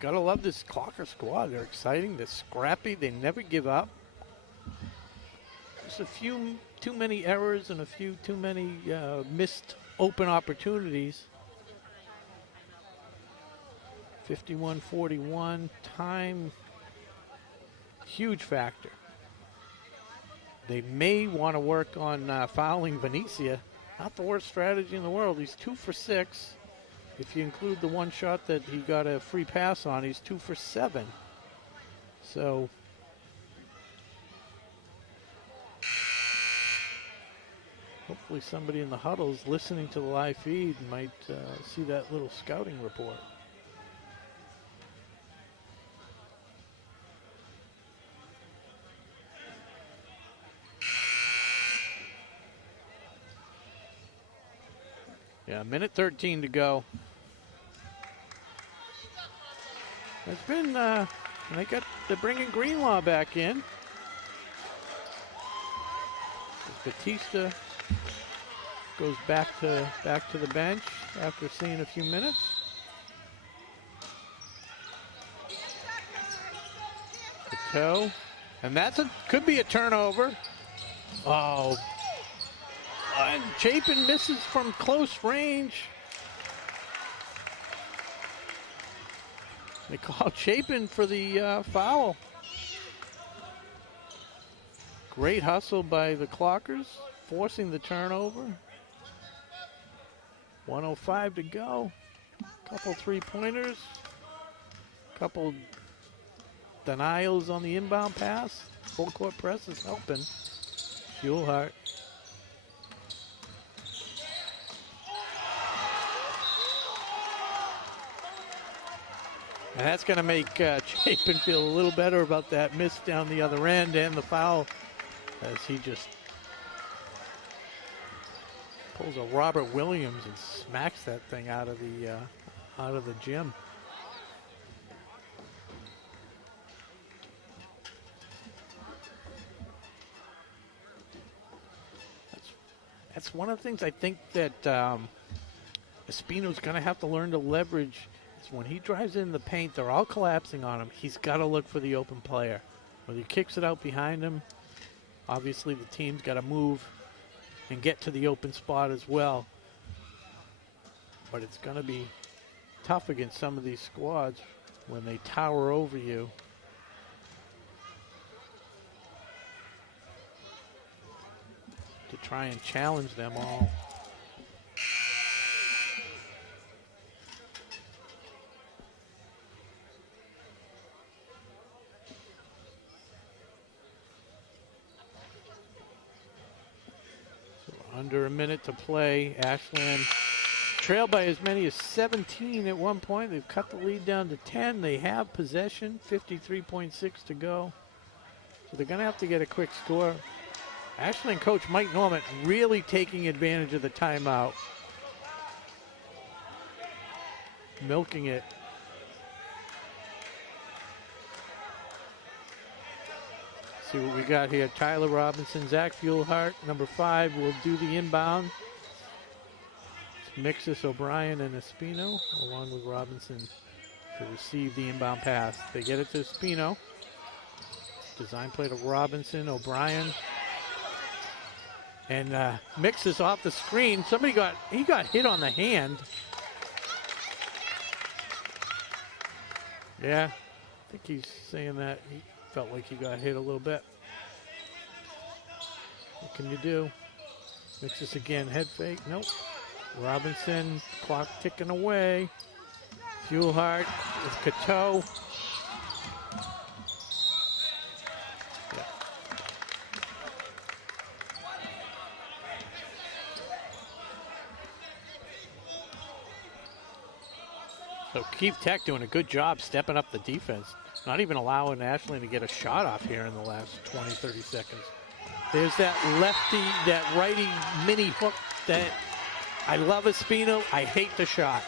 Gotta love this Clocker squad. They're exciting. They're scrappy. They never give up. Just a few too many errors and a few too many missed open opportunities. 51-41. Time, huge factor. They may want to work on fouling Venezia. Not the worst strategy in the world. He's 2 for 6. If you include the one shot that he got a free pass on, he's 2 for 7. So hopefully somebody in the huddle is listening to the live feed and might see that little scouting report. Yeah, minute 13 to go. It's been, they're bringing Greenlaw back in. Batista goes back to the bench after seeing a few minutes. Cateau, and could be a turnover. Oh, and Chapin misses from close range. They call Chapin for the foul. Great hustle by the Clockers, forcing the turnover. 1:05 to go. Couple three-pointers. Couple denials on the inbound pass. Full court press is helping. Fuelhart. And that's going to make Chapin feel a little better about that miss down the other end and the foul as he just pulls a Robert Williams and smacks that thing out of the gym. That's one of the things I think that Espino's going to have to learn to leverage. When he drives in the paint, they're all collapsing on him. He's got to look for the open player. Whether he kicks it out behind him, obviously the team's got to move and get to the open spot as well. But it's going to be tough against some of these squads when they tower over you. To try and challenge them all. Under a minute to play. Ashland trailed by as many as 17 at one point. They've cut the lead down to 10. They have possession, 53.6 to go. So they're going to have to get a quick score. Ashland coach Mike Norman really taking advantage of the timeout. Milking it. See what we got here. Tyler Robinson, Zach Fuelhart, number 5 will do the inbound. It's Mixus, O'Brien, and Espino, along with Robinson to receive the inbound pass. They get it to Espino. Design play to Robinson, O'Brien. And Mixus off the screen. He got hit on the hand. Yeah, I think he's saying that. He felt like he got hit a little bit. What can you do? Mixes again, head fake, nope. Robinson, clock ticking away. Fuelhart with Cateau. Yeah. So Keefe Tech doing a good job stepping up the defense. Not even allowing Ashland to get a shot off here in the last 20, 30 seconds. There's that lefty, that righty mini hook that I love Espino. I hate the shot.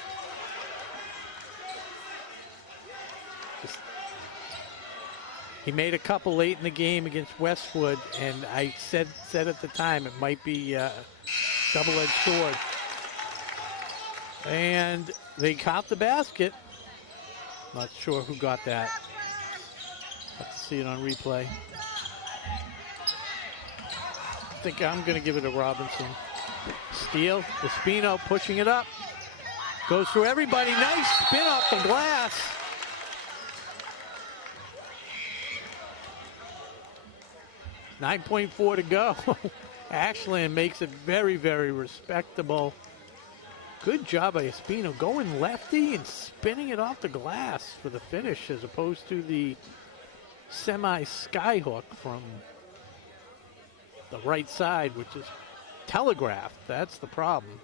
He made a couple late in the game against Westwood, and I said at the time it might be a double-edged sword. And they caught the basket. Not sure who got that. Have to see it on replay. I think I'm going to give it to Robinson. Steal. Espino pushing it up. Goes through everybody. Nice spin off the glass. 9.4 to go. Ashland makes it very, very respectable. Good job by Espino going lefty and spinning it off the glass for the finish as opposed to the semi-skyhook from the right side, which is telegraphed. That's the problem.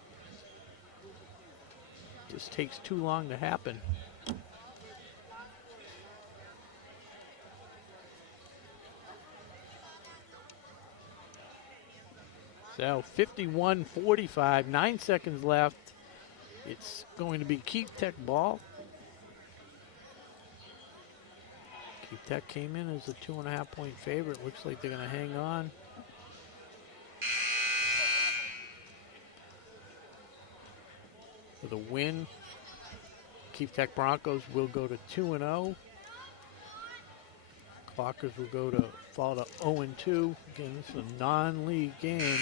Just takes too long to happen. So 51-45, 9 seconds left. It's going to be Keefe Tech ball. Keefe Tech came in as a 2.5 point favorite. Looks like they're going to hang on. With a win, Keefe Tech Broncos will go to 2-0. Clockers will fall to 0-2. Again, this is a non-league game.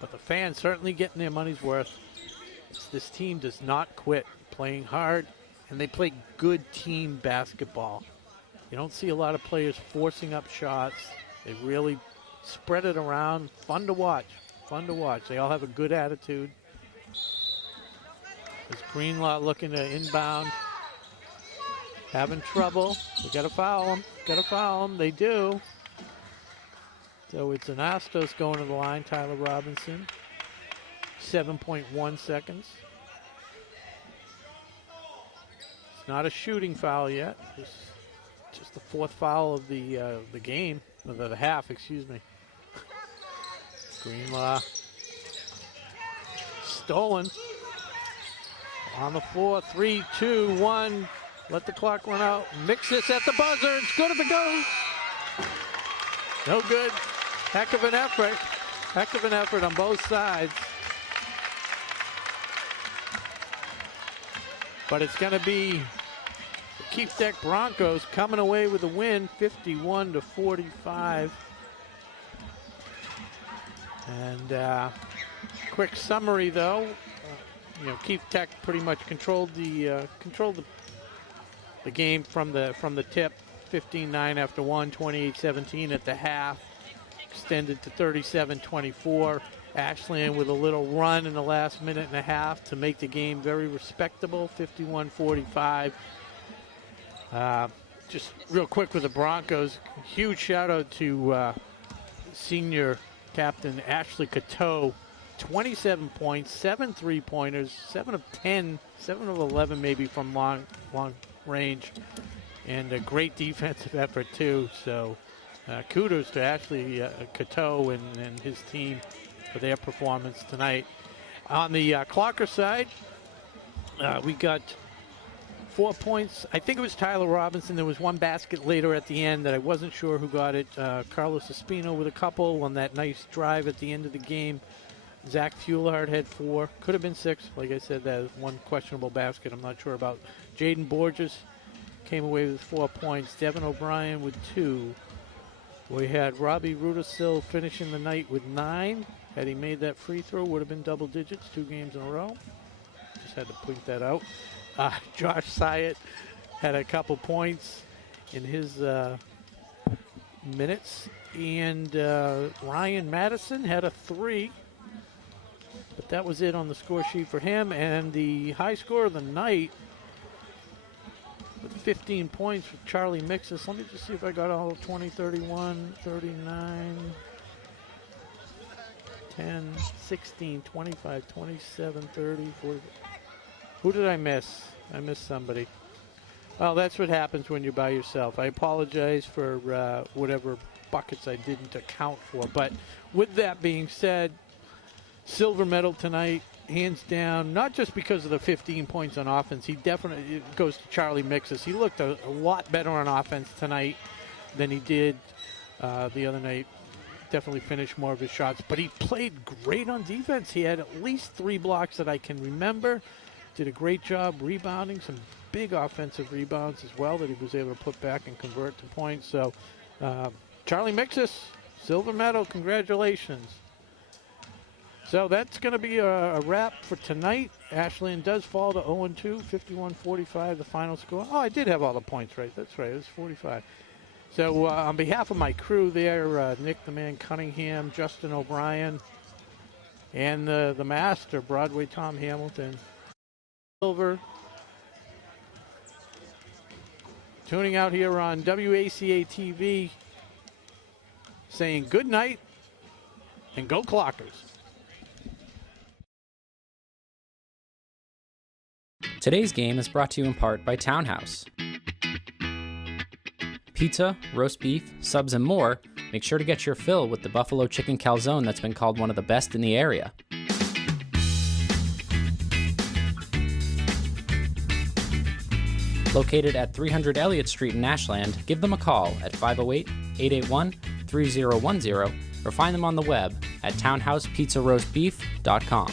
But the fans certainly getting their money's worth. This team does not quit playing hard, and they play good team basketball. You don't see a lot of players forcing up shots. They really spread it around. Fun to watch. Fun to watch. They all have a good attitude. There's Greenlaw looking to inbound. Having trouble. They got to foul him. Got to foul him. They do. So it's an Astos going to the line, Tyler Robinson. 7.1 seconds. It's not a shooting foul yet. Just the fourth foul of the game, of the half, excuse me. Greenlaw. Stolen. On the floor, 3, 2, 1. Let the clock run out. Mix this at the buzzer. It's good if it goes. No good. Heck of an effort. Heck of an effort on both sides. But it's going to be the Keefe Tech Broncos coming away with a win, 51-45. And quick summary, though. Keefe Tech pretty much controlled the game from the tip. 15-9 after 1, 28-17 at the half. Extended to 37-24. Ashland with a little run in the last minute and a half to make the game very respectable, 51-45. Just real quick with the Broncos, huge shout out to senior captain Ashley Cateau. 27 points, 7 3-pointers, 7 of 10, 7 of 11 maybe from long range, and a great defensive effort too. So kudos to Ashley Cateau and his team for their performance tonight. On the Clocker side, we got 4 points. I think it was Tyler Robinson. There was one basket later at the end that I wasn't sure who got it. Carlos Espino with a couple on that nice drive at the end of the game. Zach Fuehlhardt had 4. Could have been 6. Like I said, that was one questionable basket I'm not sure about. Jaden Borges came away with 4 points. Devin O'Brien with 2. We had Robbie Rudisil finishing the night with 9. Had he made that free throw, would have been double digits 2 games in a row. Just had to point that out. Josh Syatt had a couple points in his minutes. And Ryan Madison had a 3. But that was it on the score sheet for him. And the high score of the night with 15 points for Charlie Mixus. Let me just see if I got all 20, 31, 39, 10, 16, 25, 27, 30, 40. Who did I miss? I missed somebody. Well, that's what happens when you're by yourself. I apologize for whatever buckets I didn't account for. But with that being said, silver medal tonight, hands down, not just because of the 15 points on offense. He definitely goes to Charlie Mixus. He looked a lot better on offense tonight than he did the other night. Definitely finished more of his shots, but he played great on defense. He had at least 3 blocks that I can remember. Did a great job rebounding, some big offensive rebounds as well that he was able to put back and convert to points. So Charlie Mixus, silver medal, congratulations. So that's going to be a wrap for tonight. Ashland does fall to 0-2, 51-45, the final score. Oh, I did have all the points right. That's right. It was 45. So on behalf of my crew there, Nick the Man Cunningham, Justin O'Brien, and the master, Broadway Tom Hamilton, Silver, tuning out here on WACA-TV, saying good night and go Clockers. Today's game is brought to you in part by Townhouse. Pizza, roast beef, subs, and more. Make sure to get your fill with the buffalo chicken calzone that's been called one of the best in the area. Located at 300 Elliott Street in Ashland, give them a call at 508-881-3010 or find them on the web at townhousepizzaroastbeef.com.